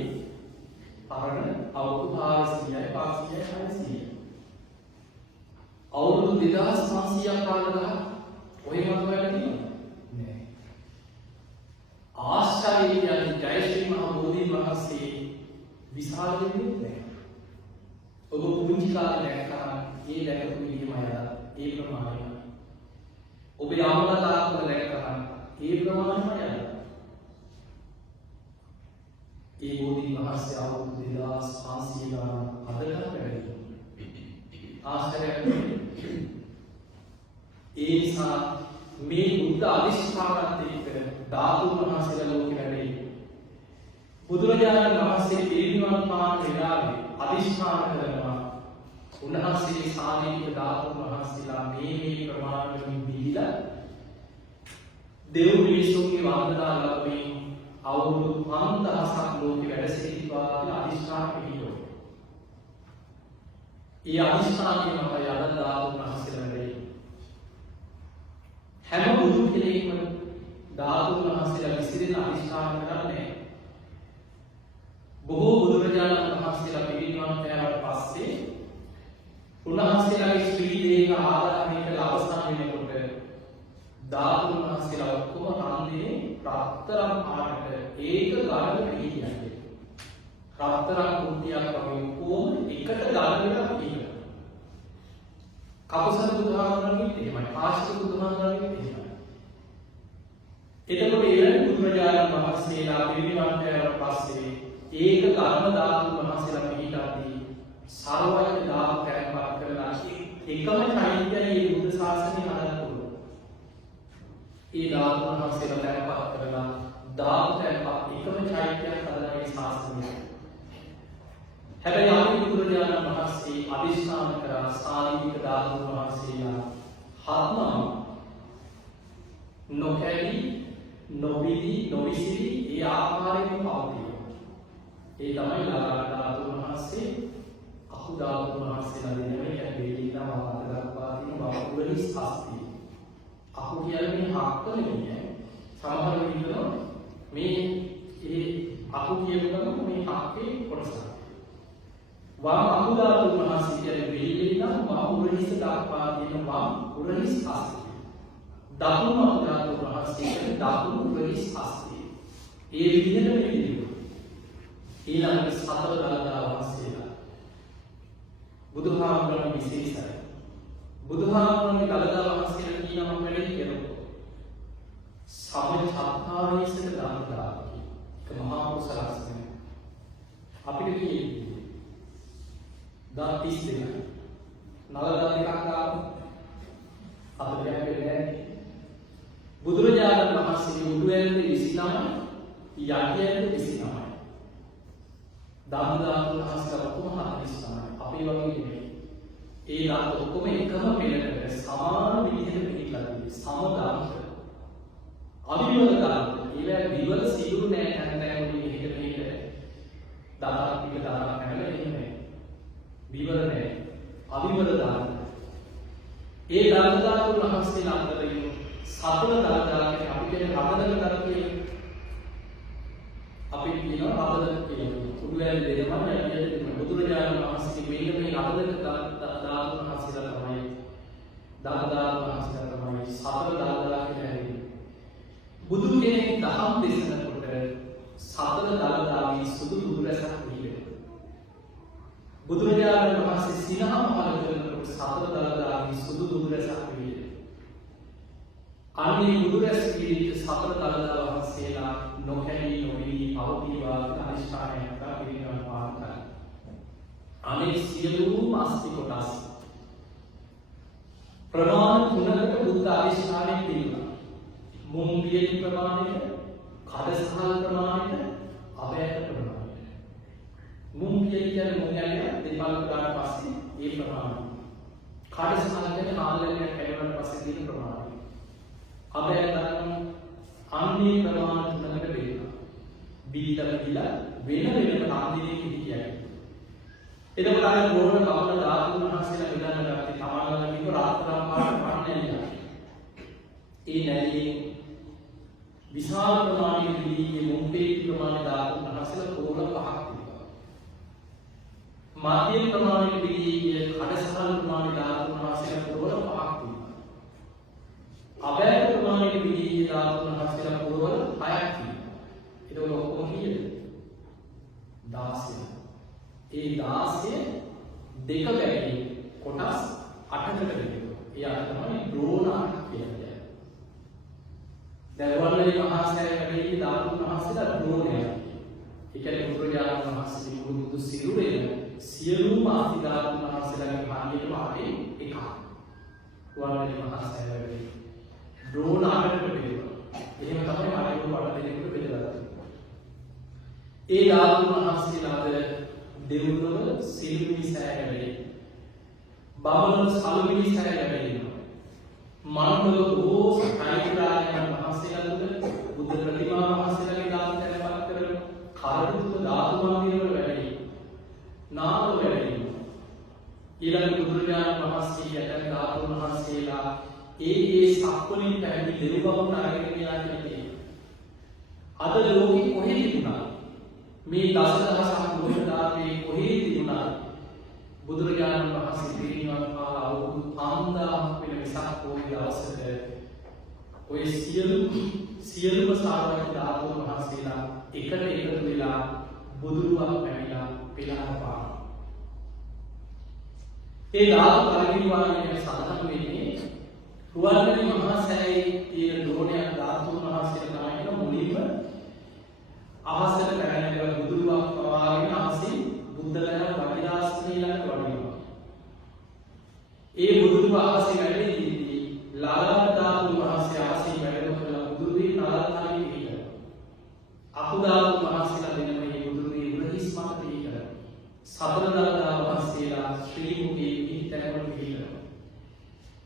පරණ අවුරුදු 400යි 500යි 600යි. අවුරුදු 2500ක් කාලෙක ඔය වගේ වැඩ තියෙනවා. ආශ්චර්ය කියන්නේ ජයශ්‍රී මහා බෝධීන් වහන්සේ විශාල දෙයක් නෑ. ඔබ පුංචි කාලේ දැක්කම ඒ දැකපු විදිහමයි ඒ ප්‍රමාණයයි. ඔබේ අම්මලා තාත්තලා දැක්කම ඒ ප්‍රමාණයමයි අද. ඒ බෝධීන් වහන්සේ අවුරුදු 2500 ගානක් අදකට වැඩි. ආශ්චර්යයක් නෙවෙයි. ඒ නිසා මේ බුද්ධ අධිෂ්ඨානත් එක්ක ධාතුන් වහන්සේලා ලෝකෙ වැඩේ. බුදුරජාණන් වහන්සේ පිරිනිවන් පාන වෙලාවේ අධිෂ්ඨාන කරනවා. උන්වහන්සේ සාමීක ධාතුන් වහන්සේලා මේ ප්‍රමාණවලින් බිහිලා දෙව් මිනිසුන්ගේ වන්දනා ලැබමින් අවුරුදු 5000ක් ලෝකෙ වැඩ සිටිනවා කියලා අධිෂ්ඨාන පිළිගන්නවා. ඒ අධිෂ්ඨානය මත යන ධාතුන් වහන්සේලා වැඩේ. හැම බුදු කෙනෙක්ම ධාතුන් වහන්සේලා විසිරෙන අධිෂ්ඨාන කරන්නේ. බොහෝ බුදුරජාණන් වහන්සේලා පිරිනිවන් පෑවට පස්සේ උන්වහන්සේලාගේ ශ්‍රී දේහ ආදානය කළ අවස්ථාව වෙනකොට ධාතුන් වහන්සේලා ඔක්කොම රන්දේ රත්තරන් පාටට ඒක ගලකට හිටියන්නේ. රත්තරන් කුට්ටියක් වගේ කොහොම එකට ගලකට හිටියා. කපුසර බුදුහාමුදුරන්ගෙත් එහෙමයි. කාශ්‍යප බුදුහාමුදුරන්ගෙත් එහෙමයි. එතකොට ඊළඟ බුදුරජාණන් වහන්සේලා පිරිනිවන් පෑවට පස්සේ ඒක කර්ම ධාතු වහන්සේලා පිළිටාදී සාරවත්්‍ය ධාතු තැන්පත් කරලා එකම චෛත්‍යය මේ බුද්ධ ශාසනය හදන්න පුළුවන්. ඒ ධාතු වහන්සේලා තැන්පත් කරලා ධාතු තැන්පත් එකම චෛත්‍යයක් හදලා මේ ශාසනය. හැබැයි අපි බුදුරජාණන් වහන්සේ අධිෂ්ඨාන කරා සාලික ධාතු වහන්සේලා හත්නම් නොකැලී නොබිලි නොවිසිරි ඒ ආකාරයෙන් පවතින. ඒ තමයි ලාගාධාතුන් වහන්සේ අකුදාතුන් වහන්සේලා දෙනම කියන්නේ වාදගත්වා තියෙන වකුගඩි ස්ථාස්තිය. අකු කියන්නේ හක්ක නෙමෙයි. සමහර විටක මේ අකු කියනකම මේ හක්කේ කොටසක්. වම් අකුදාතුන් වහන්සේ කියන්නේ වේලිනා වම් උරහිස් දක්වා තියෙන වම් උරහිස් ස්ථාස්තිය. දකුණු අකුදාතුන් වහන්සේ කියන්නේ දකුණු උරහිස් ස්ථාස්තිය. ඒ විදිහට මේ විදිහට ඊළඟට සතර දළදා වහන්සේලා බුදුහාමුදුරන් විශේෂයි. බුදුහාමුදුරන්ගේ දළදා වහන්සේලා කියනම වැඩි කියනකොට සමචත්තාරීසක දළදා කියන මහා කුසලස්නේ අපිට කියන්නේ දා 30 දෙනා නලදා දෙකක් ගන්න අපිට වෙන්නේ බුදුරජාණන් වහන්සේ උඩුවෙන්නේ 29 යටියෙන්නේ 29 ධම්මදාතුන් වහන්සේලා ඔක්කොම 40 තමයි. අපි වගේ නෙමෙයි. ඒ ලාත් ඔක්කොම එකම පෙළකට සමාන විදිහට පිළිලා තියෙන්නේ. සමදාන්ත. අවිවල දාන්ත. ඒවැ විවල සිදුරු නෑ හැන්දෑන් වලින් මෙහෙට දාලා පිට දාලා කරලා එහෙම. විවල නෑ. අවිවල දාන්ත. ඒ ධම්මදාතුන් වහන්සේලා අතරින් සතර දළදාගේ අපි කියන රබදක දර කියන්නේ. අපි කියනවා රබදක කියන්නේ. උඩුවැල් දෙනවා යටියට බුදුරජාණන් වහන්සේ මෙන්න මේ රබදක ධාතුන් වහන්සේලා තමයි දළදාතුන් වහන්සේලා තමයි සතර දළදා කියලා හැදෙන්නේ. බුදු කෙනෙක් දහම් දේශනකොට සතර දළදාගේ සුදු දුරසක් පිළිවෙල. බුදුරජාණන් වහන්සේ සිනහ පහළ කරනකොට සතර දළදාගේ සුදු දුරසක් පිළිවෙල. අනේ බුදුරැස් පිළිවිත සතර දළදා වහන්සේලා නොකැලී නොවී පවතිවා අනිෂ්ඨානයක් පිළිගන්න පාරයි. අනේ සියලුම අස්ති කොටස් ප්‍රමාණ තුනකට බුද්ධ අනිෂ්ඨානය පිළිගන්න. මුං පියලි ප්‍රමාණයට, කඩසහල් ප්‍රමාණයට, අබෑත ප්‍රමාණයට. මුං පියලි කියන්නේ මුං යන්නේ දෙපළ පුරාට පස්සේ ඒ ප්‍රමාණය. කඩසහල් කියන්නේ ආල්ලන්නේ කැඩවන පස්සේ තියෙන ප්‍රමාණය. අබෑතන අන්නේ ප්‍රමාණ තුනකට බෙදෙනවා. බීතල කියලා වෙන වෙනම කාන්දිනේ කියන්නේ. එතකොට අර ගෝණ කවල ධාතුන් වහන්සේලා බෙදන්න ගත්තේ තමාගම කිව්ව රාත්‍රාම් පාට පන්නේ. ඒ නැලියේ විශාල ප්‍රමාණයක දීගේ මුම්පේ ප්‍රමාණ ධාතුන් වහන්සේලා කෝල පහක් තිබුණා. මධ්‍යම ප්‍රමාණයක දීගේ කඩසහල් ප්‍රමාණ ධාතුන් වහන්සේලා කෝල පහක් තිබුණා. අබෑත ප්‍රමාණයක දීගේ ධාතුන් වහන්සේලා කෝල 6ක් තිබුණා. ඒක ඔක්කොම කීයද? 16. ඒ 16 දෙක බැගින් කොටස් 8කට බෙදෙනවා. ඒ අර තමයි ද්‍රෝණ කියන්නේ. දැන් වර්ණයේ මහා සෑය වැඩි ධාතුන් වහන්සේලා ද්‍රෝණය. ඒ කියන්නේ බුදුරජාණන් වහන්සේ බුදු සිරුරේ සියලුම ආදි ධාතුන් වහන්සේලාගේ භාගයටම අපි එකක්. වර්ණයේ මහා සෑය වැඩි ද්‍රෝණ 8කට බෙදෙනවා. එහෙම තමයි ආයතන වල දෙකකට බෙදලා තියෙන්නේ. ඒ ධාතුන් වහන්සේලාද දෙව්ලොව සිළුමිණි සෑය වැඩි. බබලොව සලුමිණි සෑය වැඩි. මනෝලොව බොහෝ සයිකාරයන් වහන්සේලා තුළ බුද්ධ ප්‍රතිමා වහන්සේලාගේ ධාතු තැන්පත් කරන කාර්යතුත ධාතු මන්දිරවල වැඩි. නාම වැඩි. ඊළඟ බුදුරජාණන් වහන්සේ යටත් ධාතුන් වහන්සේලා ඒ සක්වලින් පැහැදිලි දෙවිවරුන් අරගෙන ගියා කියන්නේ. අද ලෝකෙ කොහෙද තිබුණා? මේ දසදහසක් මුල් ධාතේ කොහෙද තිබුණා? බුදුරජාණන් වහන්සේ පිරිනිවන් පාලා අවුරුදු 5000ක් වෙන වෙසක් පොහොය දවසක ඔය සියලුම සාරවත් ධාතුන් වහන්සේලා එකට එකතු වෙලා බුදුරුවක් පැමිණලා පිළහර පානවා. ඒ ධාතු පරිනිර්වාණය සඳහන් වෙන්නේ රුවන්වැලි මහා සෑයේ තියෙන ද්‍රෝණයක් ධාතුන් වහන්සේලා තමයි මුලින්ම අහසට පැනලා බුදුරුවක් පවාගෙන ආසී බුද්ධලයන් වටිනාස්ත්‍රී ළඟ වඩිනවා. ඒ බුදුරුව ආසී වැඩෙද්දී ලාලක ධාතුන් වහන්සේ ආසී වැඩම කළ බුදුරුවේ නාලකාරී පිළිගන්න. අකුදාතුන් වහන්සේලා දෙන මේ බුදුරුවේ උරහිස් මත පිළිගන්න. සතරදා වහන්සේලා ශ්‍රී මුඛේ පිහිටවන පිළිගන්න.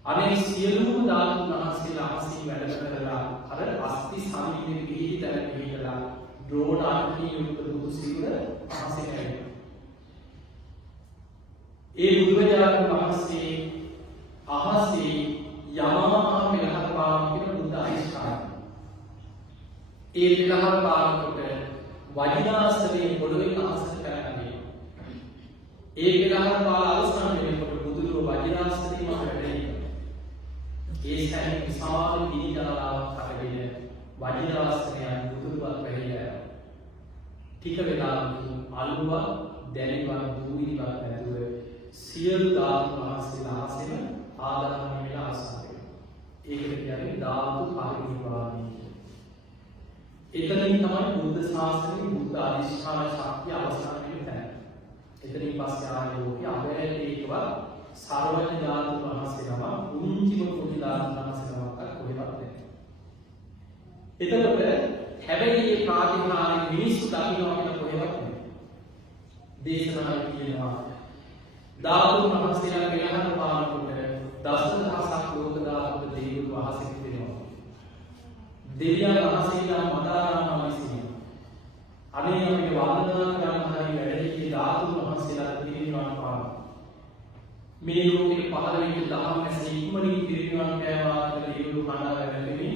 අනේ සියලුම ධාතුන් වහන්සේලා ආසී වැඩ කරලා අර අස්ති සමීපයේ පිහිටලා පිළිගලා ද්‍රෝණ අටකී යුක්ත බුදු සිරුර ආසී වැඩ. ඒ බුදුරජාණන් වහන්සේ අහසේ යමා පෙරහර පාන කියන බුද්ධ අයිස්කාරය. ඒ පෙරහර පානකොට වජිනාසනේ පොළොවේ අහසට කරන්නේ. ඒ පෙරහර පාන අවසන් වෙනකොට බුදුරුව වජිනාසනේ මහරේ. ඒ සෑම විශාල පිළිගාලාවක් අරගෙන වජිනාසනයන් බුදුරුවත් පැහැදිලා. ටික වෙලාවකින් අලුව දැනිවත් දුවිලිවත් නැතුව සියලු ධාතු වහන්සේලා ආසෙන ආදාහනය වෙලා අවසන් වෙනවා. ඒකට කියන්නේ ධාතු පරිනිර්වාණය කියලා. එතනින් තමයි බුද්ධ ශාසනයේ බුද්ධ අධිෂ්ඨාන ශක්තිය අවසන් වෙන තැන. එතනින් පස්සේ ආයේ ලෝකේ අවැලේකව සර්වඥ ධාතු වහන්සේලම උන්තිම පොඩි ධාතු වහන්සේලමක් කොහෙවත් නැහැ. එතකොට හැබැයි මේ ප්‍රාතිහාර්ය මිනිස්සු දකින්නවා කියන කොහෙවත් නැහැ. දේශනාවේ කියනවා ධාතු වහන්සේලා පෙරහර පානකොට දසදහසක් ලෝක ධාතුක දේව වහන්සේ වෙනවා. දෙවියන් වහන්සේලා මදාරාම විසිනවා. අනේ අපිට වන්දනා කරන්න හරි වැඩි ධාතු වහන්සේලා පිරිනිවන් පාන. මේ ලෝකේ පහළ වෙච්ච දහම් නැසී ඉක්මනින් පිරිනිවන් පෑවා කියලා දේවලු කණ්ඩායම වැළඳෙමින්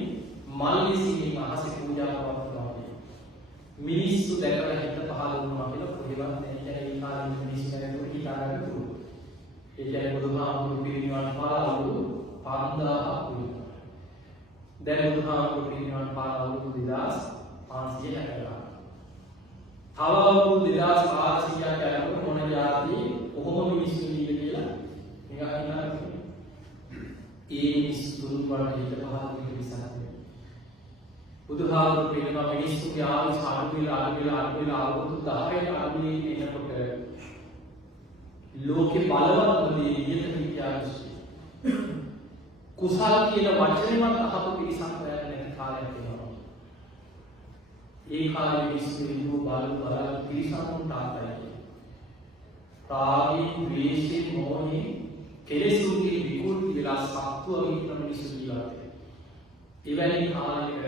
මල් විසින් අහසේ පූජා කරනවා. මිනිස්සු දැකලා හිත පහළ වුණා කියලා කොහෙවත් නැහැ. ඒ කාලේ මිනිස්සු දැකලා හිතාගෙන තුරු. ඒ කියන්නේ බුදුහාමුදුරු පිරිනිවන් පාලාවු 5000ක් වුණා. දැන් බුදුහාමුදුරු පිරිනිවන් පාලාවු 2560ක්. තව අවුරුදු 2400ක් යනකොට මොන જાති කොහොම මිනිස්සු ඉන්නේ කියලා නිකන් හිතන්න. ඒ මිනිස්සු දුරු වලට හිත පහළ වෙන නිසා බුදුහාමුදුරු පිරිනිවන් මිනිස්සුගේ ආයුෂ අඩු වෙලා අවුරුදු 10කට අඩු වෙන්නේ එනකොට ලෝකේ බලවත්ම දේ නියත විද්‍යාවස්තු කුසල කියන වචනේවත් අහපු පිරිසක් නැති කාලයක් වෙනවා. ඒ කාලේ මිනිස්සු ඉන්නු බල පිරිසක්ම තාත්තයි. රාගී, ද්වේෂී, මෝහී කෙලෙසුන්ගේ විකෘති වෙලා සත්ව විඥාන මිනිස්සු ජීවත් වෙනවා. එවැනි කාලයක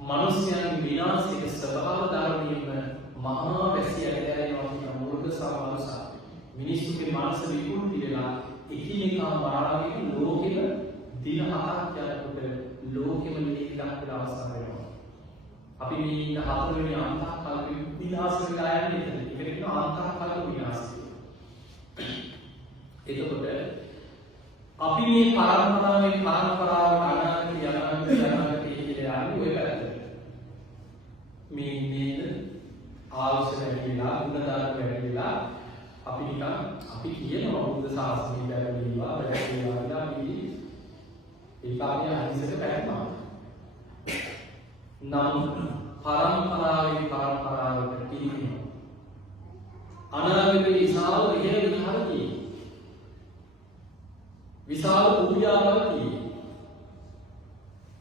මිනිස්යන්ගේ විනාශයේ ස්වභාව ධර්මයෙන් මහා වැසිය ඇදලා යන මූර්ඛ සමාවස මිනිස්සුගේ මානස විකෘති වෙලා එකිනෙකා මරාගෙන ලෝකෙම දින 7ක් යනකොට ලෝකෙම නිවිලක් වෙලා අවසන් වෙනවා. අපි මේ ඉන්න හතරවෙනි අන්තකල්ප විනාශ වෙලා යන්නේ. ඒකට කියන අන්තකල්ප විනාශය. එතකොට අපි මේ පරම්පරාවට අනාගතය කියලා යන්නේ ඔය පැත්තට. මේ නේද ආවශ්‍ය වෙලා ගුණධර්ම වැඩිලා අපි කියනවා බුද්ධ ශාසනය බැලුවා වැඩිලා අපි ඒ කාර්යය හදිසියට පැහැදිනවා. නම් පරම්පරාවට තියෙනවා. අනාගතයේ විශාල විහාරකී විශාල පූජාවකී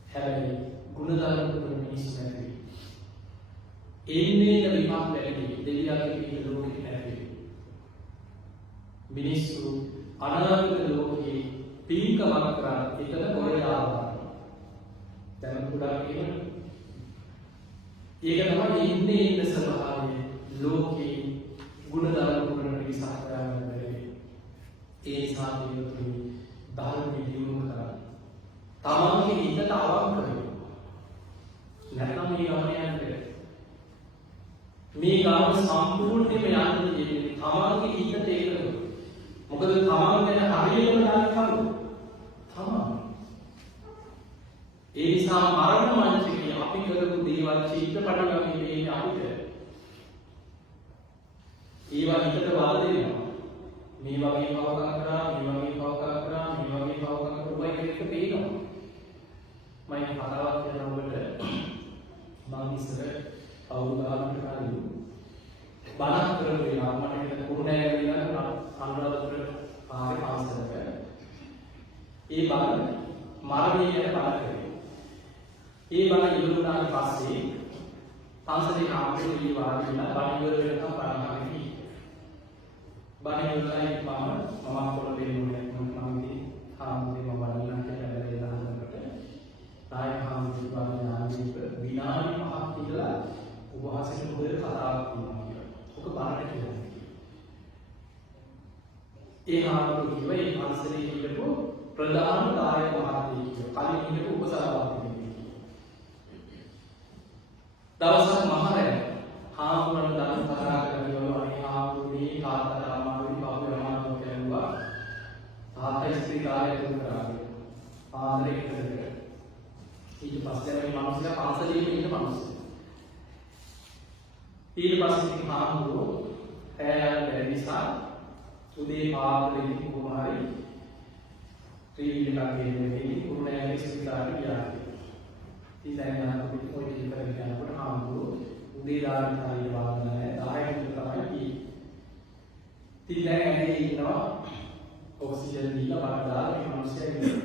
හැබැයි ගුණධර්ම වල මිනිස්සු නැති. එන්නේ විපාක වැඩි දෙවියන්ගේ පිට ලෝකෙ නැති. මිනිස්සු අනාගත ලෝකේ පින්කමක් කරා එතන කොරයාවා. දැන් පුඩා කියන ඒක තමයි ඉන්න ස්වභාවය ලෝකේ ගුණධර්ම වල විසහාර කරන්න බැරි. ඒ නිසා දෙවියන් ධර්ම දියුණු කරා. තමන්ගේ හිතට අවංක වෙන්න. නැත්නම් මේ ගමන යන්නේ. මේ ගමන සම්පූර්ණයෙන්ම යන්නේ තමන්ගේ හිතට ඒකද. මොකද තමන් ගැන හරියටම දන්නකම තමන්. ඒ නිසා මරණ මංචකේ අපි කරපු දේවල් චිත්‍රපට වගේ මේ අපිට ඒවා හිතට වල දෙනවා. මේ වගේ පවකම් කරා, මේ වගේ පවකම් කරා, මේ වගේ පවකම් කරුවා කියන එක පේනවා. මම කතාවක් කරනකොට මම ඉස්සර අවුරුදු 10කට කලින් බණක් කරන වෙලාව මට හිතේ කුරුණෑගල ඉඳලා අනුරාධපුර පාරේ පාසලක ඒ බණ මරණය ගැන බණ කරේ. ඒ බණ ඉවරුනාට පස්සේ පන්සලේ ආපහු වාඩි වෙලා බණ ඉවර වෙනකම් බණ අහන්නේ. බණ ඉවරයි මම පොළ දෙන්නේ මම ඉතින් ආමුදේ මම බලන්න කියලා දානකොට තායි ආමුදේ වාදනාදී විනාඩි 5ක් ඉඳලා උපවාසයෙන් පොදේ කතාවක් කියනවා. ඔක බණට කියන්නේ. හාමුදුරුවෝ කිව්වා මේ පන්සලේ හිටපු ප්‍රධාන දායක මහත්තයෙක් කියලා. කලින් හිටපු උපසභාපතිතුමෙක් කියලා. දවසක් මහරැ හාමුදුරුවෝ ධර්ම කතා කරනවා අනේ හාමුදුරුවනේ තාත්තට අමාරුයි බබු යනවා කියනවා. තාත්තා ස්ත්‍රී කාර්යය කරනවා. ආදරේ කරගෙන. ඊට පස්සේ මේ මිනිස්සයා පන්සලේ ඉන්න මිනිස්සයා. ඊට පස්සේ හාමුදුරුවෝ ඇය නිසා උදේ පාන්දර කුමාරි ත්‍රිවිධකගේ දෙවි කුරුණෑගල ස්ථානට ගියා. ඉතින් අපි ඔය ඉතින් යනකොට හාමුදුරුවෝ උදේ දානකාරී වාදනය 10 කට තමයි ගියේ. ඉතින් දැන් ඇගේ ඉන්නවා ඔක්සිජන් දීලා වඩා මේ මිනිස්සයා ඉන්නේ.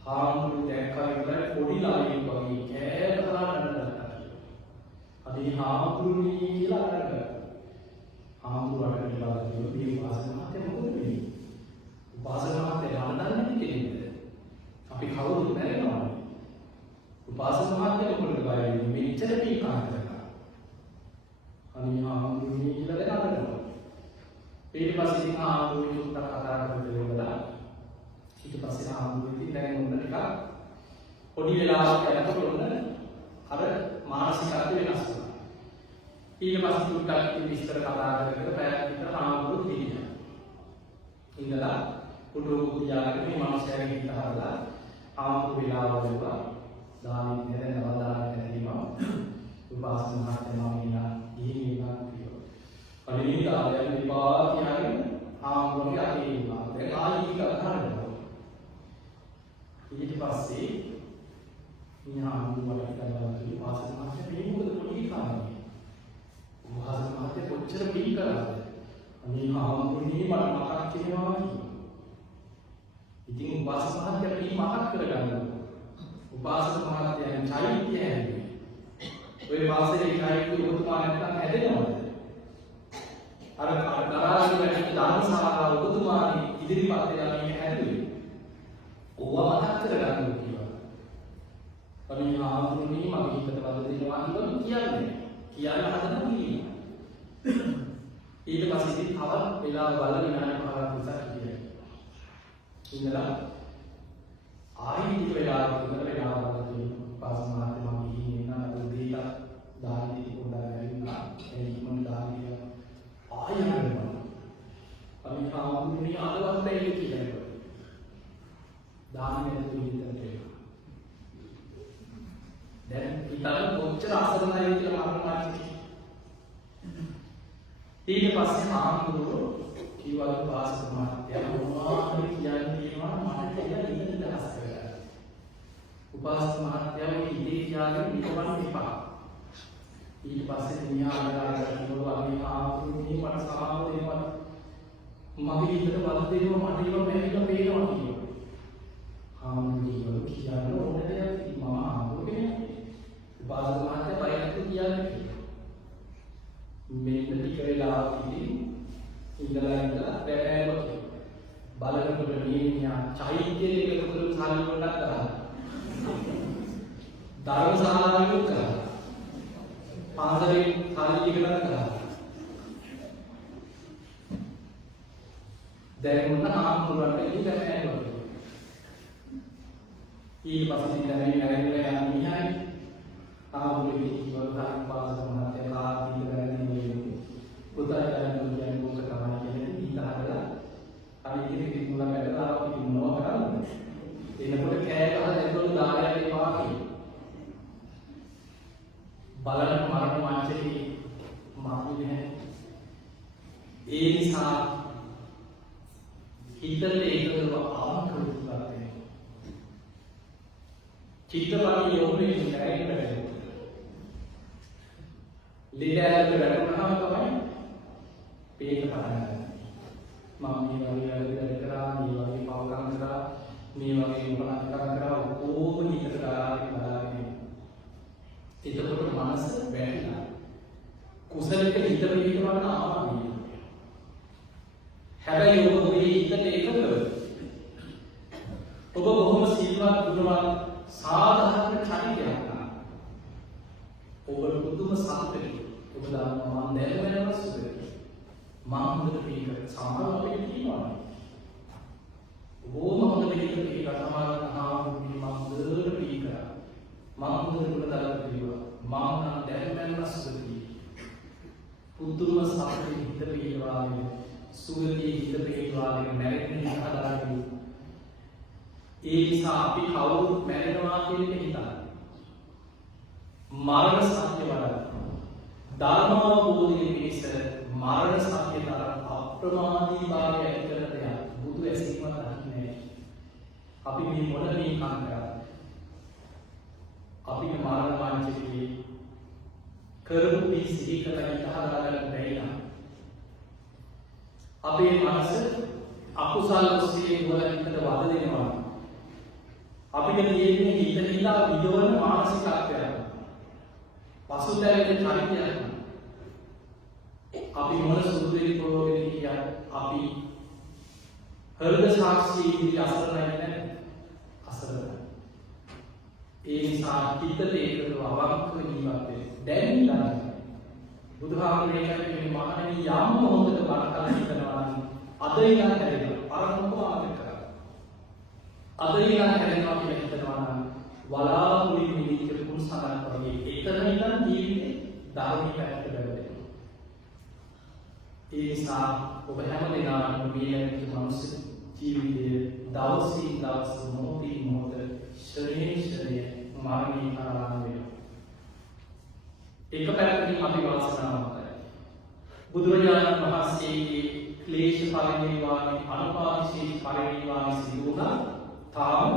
හාමුදුරුවෝ දැක්කා ඉවරයි පොඩි ළමයෙක් වගේ කෑ ගහලා නඩනවා. අදී හාමුදුරුවනේ කියලා අරගෙන හාමුදුරුවන්ට කියලා මේ උපාසක මහත්තයා මොකද වෙන්නේ? උපාසක මහත්තයා නඩන්නේ කෙනෙක්ද? අපි කවුරුත් නැරෙනවා. උපාසක මහත්තයා මොකටද බය වෙන්නේ? මෙච්චර පීකාර කරනවා. අනේ හාමුදුරුවනේ කියලා දැන් අරනවා. ඊට පස්සේ හාමුදුරුවෝ උත්තර කතා කරලා ඊට පස්සේ හාමුදුරුවෝ ඉතින් දැන් උන්න ටිකක් පොඩි වෙලාවක් යනකොට උන්න අර මානසිකත්වය වෙනස් වෙනවා. ඊට පස්සේ තුට්ටක් විස්තර කතා කරගෙන පැයක් විතර හාමුදුරුවෝ ඉන්නවා. ඉඳලා උඩු කුටියාගේ මේ මානසිකයෙන් හිටහලා හාමුදුරුවෝ වෙලාව වලවා දානෙ නැරෙන නවදානෙ නැතිව උපාසක මහත්මයා මිනා ගිහින් ඉන්නවා කියනවා. පළවෙනි දායක විපාක කියන්නේ හාමුදුරුවෝ යකේ ඉන්නවා. දැන් ආයෙත් කරනවා. ඊට පස්සේ මේ හාමුදුරුවෝ කරනවා කිව්ව උපාසක මහත්මයා මේ මොකද පොඩි කාරණේ. උපාසක මහත්මයා කොච්චර පිළ කරාද? අනේ හාමුදුරුවනේ මට මතක් කියනවා කිව්වා. ඉතින් උපාසක මහත්මයා පිළ මතක් කරගන්නවා. උපාසක මහත්මයාගේ චෛත්‍යය හැදුවේ. ඔය වාසයේ චෛත්‍ය ඔබතුමා නැත්තම් හැදෙනවද? අර දරාලි වැඩි ධර්මශාලාව ඔබතුමාගේ ඉදිරිපත් වෙලා මේ හැදුවේ. ඕවා මතක් කරගන්න කිව්වා. අනේ හාමුදුරුවනේ මගේ හිතට වද දෙනවා කියන්නේ. කියන්න හදනවා කියනවා. ඊට පස්සේ ඉතින් තවත් වෙලාව බලලා විනාඩි 5ක් විතර හිටියා. ඉඳලා ආයෙත් ටික වෙලාවක් විතර වෙලාව බලලා තියෙනවා. පාස් මහත්මයා මම ගිහින් එන්න අද උදේට දාන දීපු පොඩ්ඩක් ඇවිල්ලා එයිමන් දාන දීලා ආයෙත් යනවා. අපි හාමුදුරුවනේ අදවත් දෙයි කියලා. දාන දෙන්න දෙන්න. දැන් ඊටම කොච්චර අසරණයි කියලා මම මාත් ඊට පස්සේ හාමුදුරුවෝ කිව්වා උපාසක මහත්තයා මොනවද කියන්නේ මට කියලා ඉන්න දහස් කරලා. උපාසක මහත්තයා මේ ඉදී කියන්නේ විතරක් එපා. ඊට පස්සේ දුනියා ආදාරලා කිව්වා මේ හාමුදුරුවෝ මට සාම දෙනවා. මගේ හිතට වද දෙනවා මට ඒක මෙහෙම පේනවා කියනවා. හාමුදුරුවෝ කියන්නේ ඕන දෙයක් මම හාමුදුරුවෝ උපාසක මහත්තයා බයකට කියන්නේ මෙන්න ටික වෙලාවක් ඉඳලා බෑබෑව බලනකොට මේ චෛත්‍යයේ එකතු කරපු සාලි වලට කරා. ධර්මශාලාවෙන් කරා. පාසලේ සාලි එකකට කරා. දැන් මොන ආම්තුරට ඉඳලා බෑබෑව. ඊට පස්සේ දැනෙන්නේ නැහැ ආමුලේ කිව්වා පාසල මහත්තයා කාටද කරන්නේ පුතාට කියන්නේ මොකද තමයි කියන්නේ ඊටහදලා අනිත් ඉතින් මුල බැලලා අපි මොනවා කරන්නේ එනකොට කෑ ගහලා එතකොට දායක එපා බලන මරණ මංචකේ මාන්නේ ඒ නිසා හිතට ඒකව ආකෘතියක් චිත්තපරි යෝගනේ නැහැ ලීඩාලට වැටුණාම තමයි පේන්න පටන් ගන්න. මම මේ වගේ වැඩ කරා, මේ වගේ පවකම් කරා, මේ වගේ උපනාටකම් කරා ඔක්කොම හිතට ගාලා බලාගෙන. එතකොට මනස වැටෙනවා. කුසලක හිත පිටවන්න ආවම. හැබැයි ඔබ මේ හිතට එකඟව ඔබ බොහොම සිල්වත් ගුණවත් සාධාරණ චරිතයක් නා. ඔබ පුදුම සාර්ථකයි. ඔබ දන්නවා මම දැනුම වෙනස් වෙනවා. මම හොඳට පිළිගන්න සමාන අපිට කියනවා. මම හොඳට කිව්වා මම නම් දැනුමෙන් සුගතිය පුදුම සාපේ හිත පිළිවාගෙන සුගතිය හිත පිළිවාගෙන මැරෙන්නේ හදාගෙන ඒ නිසා අපි කවුරුත් මැරෙනවා කියන එක හිතන්න මරණ සත්‍ය වඩන්න ධර්මාවබෝධයේ පිණිස මරණ සත්‍ය තරම් අප්‍රමාදී භාවය ඇති කරන දෙයක් බුදු ඇසීමක් නැහැ අපි මේ මොන මේ කාන්තා අපි මරණ වාංචකේ කරපු මේ සිහි කරලා ඉතහදාගන්න බැරි නම් අපේ මනස අකුසල ඔස්සේ වලකට වද දෙනවා අපිට තියෙන්නේ හිත හිතා විදවන මානසිකත්වයක් පසුතැවෙන චරිතයක් අපි මොන සුදුරේ පොරෝගෙන කියත් අපි හෘද සාක්ෂි ඉදිරි අසරණයි නැහැ අසරණයි ඒ නිසා හිත දෙකව අවංකව ජීවත් වෙන්න දැන් ඉඳන් බුදුහාමුදුරේ කියන්නේ මහණෙනි යම් මොහොතක බරකල හිතනවා නම් අද ඉඳන් හැදෙනවා පරමකම ආදක කරා අද ඉඳන් හැදෙනවා කියලා හිතනවා නම් වලාකුළු නිවිච්ච කුණ සඳහන් වගේ එතන ඉඳන් ජීවිතේ ධර්මී පැත්තට වැටෙනවා ඒ නිසා ඔබ හැම දිනම මේ මනුස්ස ජීවිතයේ දවසින් දවස මොහොතින් මොහොත ශරීරයේ මරණය කරාම වෙනවා එක පැත්තකින් අපි වාසනාවන්තයි බුදුරජාණන් වහන්සේගේ ක්ලේශ පරිනිර්වාණය අනුපාදිශේෂ පරිනිර්වාණය සිදු වුණා තාම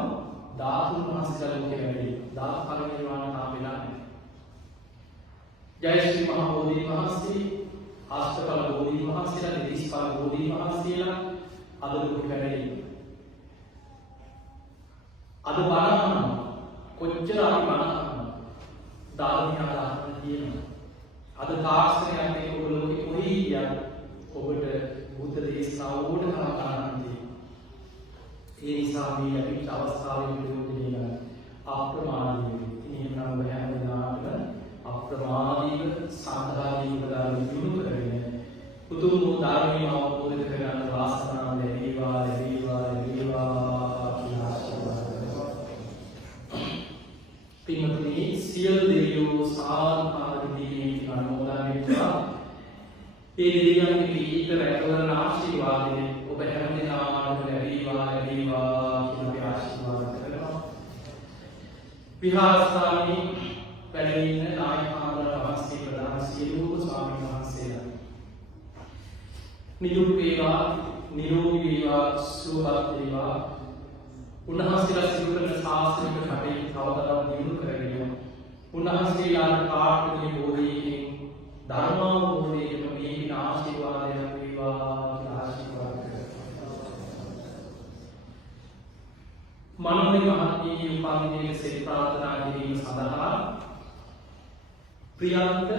ධාතුන් වහන්සේලා ලෝකෙ වැඩි ධාතු පරිනිර්වාණය තාම වෙලා නැහැ ජය ශ්‍රී මහා බෝධි වහන්සේ අෂ්ටඵල බෝධි වහන්සේලා දෙතිස්ඵල බෝධි වහන්සේලා අද ලෝකෙ වැඩි අද බලන්න කොච්චර අපි බලන්න ධර්මය ආදාන තියෙනවා අද තාක්ෂණයක් එක්ක ඔබ ලෝකෙ කොහේ ගියත් ඔබට බුද්ධ දේශනාව ඕන තරම් ගන්න ඒ නිසා මේ ලැබිච්ච අවස්ථාවේ ප්‍රයෝජනය ගන්න අප්‍රමාදීව ඉතින් නම් බයවදාන අප්‍රමාදීව සාධාරණීව දාන දිනු කරගෙන උතුම් ධර්මයේ අවබෝධ කරගන්න වාසනාව ලැබේවා ලැබේවා ලැබේවා කියලා ආශිර්වාද කරනවා පින්වත්නි සියලු දෙවියෝ සාන්තාවදී අනුමෝදන් වෙත්වා ඒ දෙවියන්ගේ පිහිට රැකවරන ආශිර්වාදයෙන් ඔබ හැම දිනම ලැබේවා ලැබේවා කියලා ආශිර්වාද කරනවා විහාරස්ථානයේ වැඩ ඉන්න නායකහාමුදුර වහන්සේ ප්‍රධාන සියලුම ස්වාමීන් වහන්සේලා නිදුක් වේවා නිරෝගී වේවා සුවපත් වේවා උන්වහන්සේලා සිදු කරන ශාස්ත්‍රීය කටයුතු තවතවත් දියුණු කරගෙන උන්වහන්සේලාට කාර්යයේ බෝධියෙන් ධර්මාවබෝධයෙන් මේ ආශිර්වාදයක් වේවා කියලා ආශිර්වාද කරනවා මනෝමය මහත්මියගේ උපන්දිනයේ සෙත් ප්‍රාර්ථනා කිරීම සඳහා ප්‍රියන්ත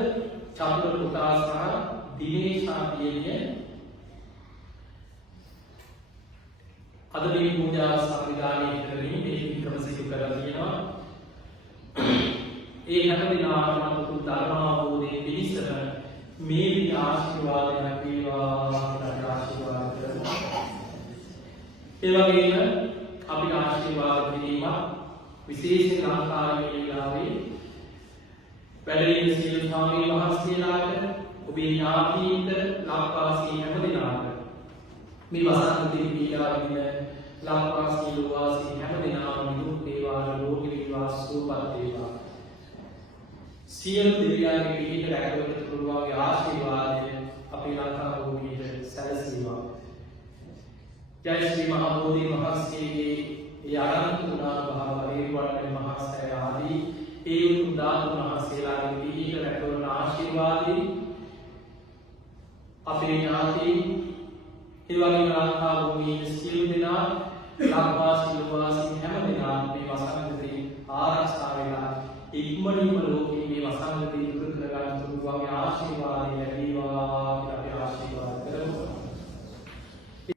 චතුර පුතා සහ දිනේෂ් ආදියේ අද මේ පූජා සංවිධානය කරමින් මේ පින්කම සිදු කරලා තියෙනවා. ඒ හැම දිනකටම උතුම් ධර්මාවබෝධයේ පිණිසම මේ විදිහ ආශිර්වාදයක් වේවා කියලා ආශිර්වාද කරනවා. ඒ වගේම අපි ආශිර්වාද කිරීම විශේෂ ලංකාවේ වෙලාවේ වැඩිහිටි සියලු ස්වාමීන් වහන්සේලාට ඔබේ ඥාතීන්ට ලක්වාසී හැම දිනකට මේ වසන්ත දිවිලාවින ලක්වාසී ලෝවාසී හැම දිනම නිදුක් වේවා නිරෝගී වේවා සුවපත් වේවා සියලු දෙවියන්ගේ පිහිට රැකවරන තුරුවාගේ ආශිර්වාදය අපේ ලංකා භූමියට සැලසේවා ජය ශ්‍රී මහා බෝධි වහන්සේගේ යාරන්තු නාමභාව පරිවර්තන මහසය ආදී ඒ උතුම් ධාතුන් වහන්සේලාගේ පිහිට රැකවරන ආශිර්වාදය අපේ ඥාතීන් ඒ වගේම ලංකා භූමියේ සියලු දෙනා ලක්වාසී ලෝවාසී හැම දෙනාම මේ වසන්තේ ආරක්ෂා වෙලා ඉක්මනින්ම ලෝකෙ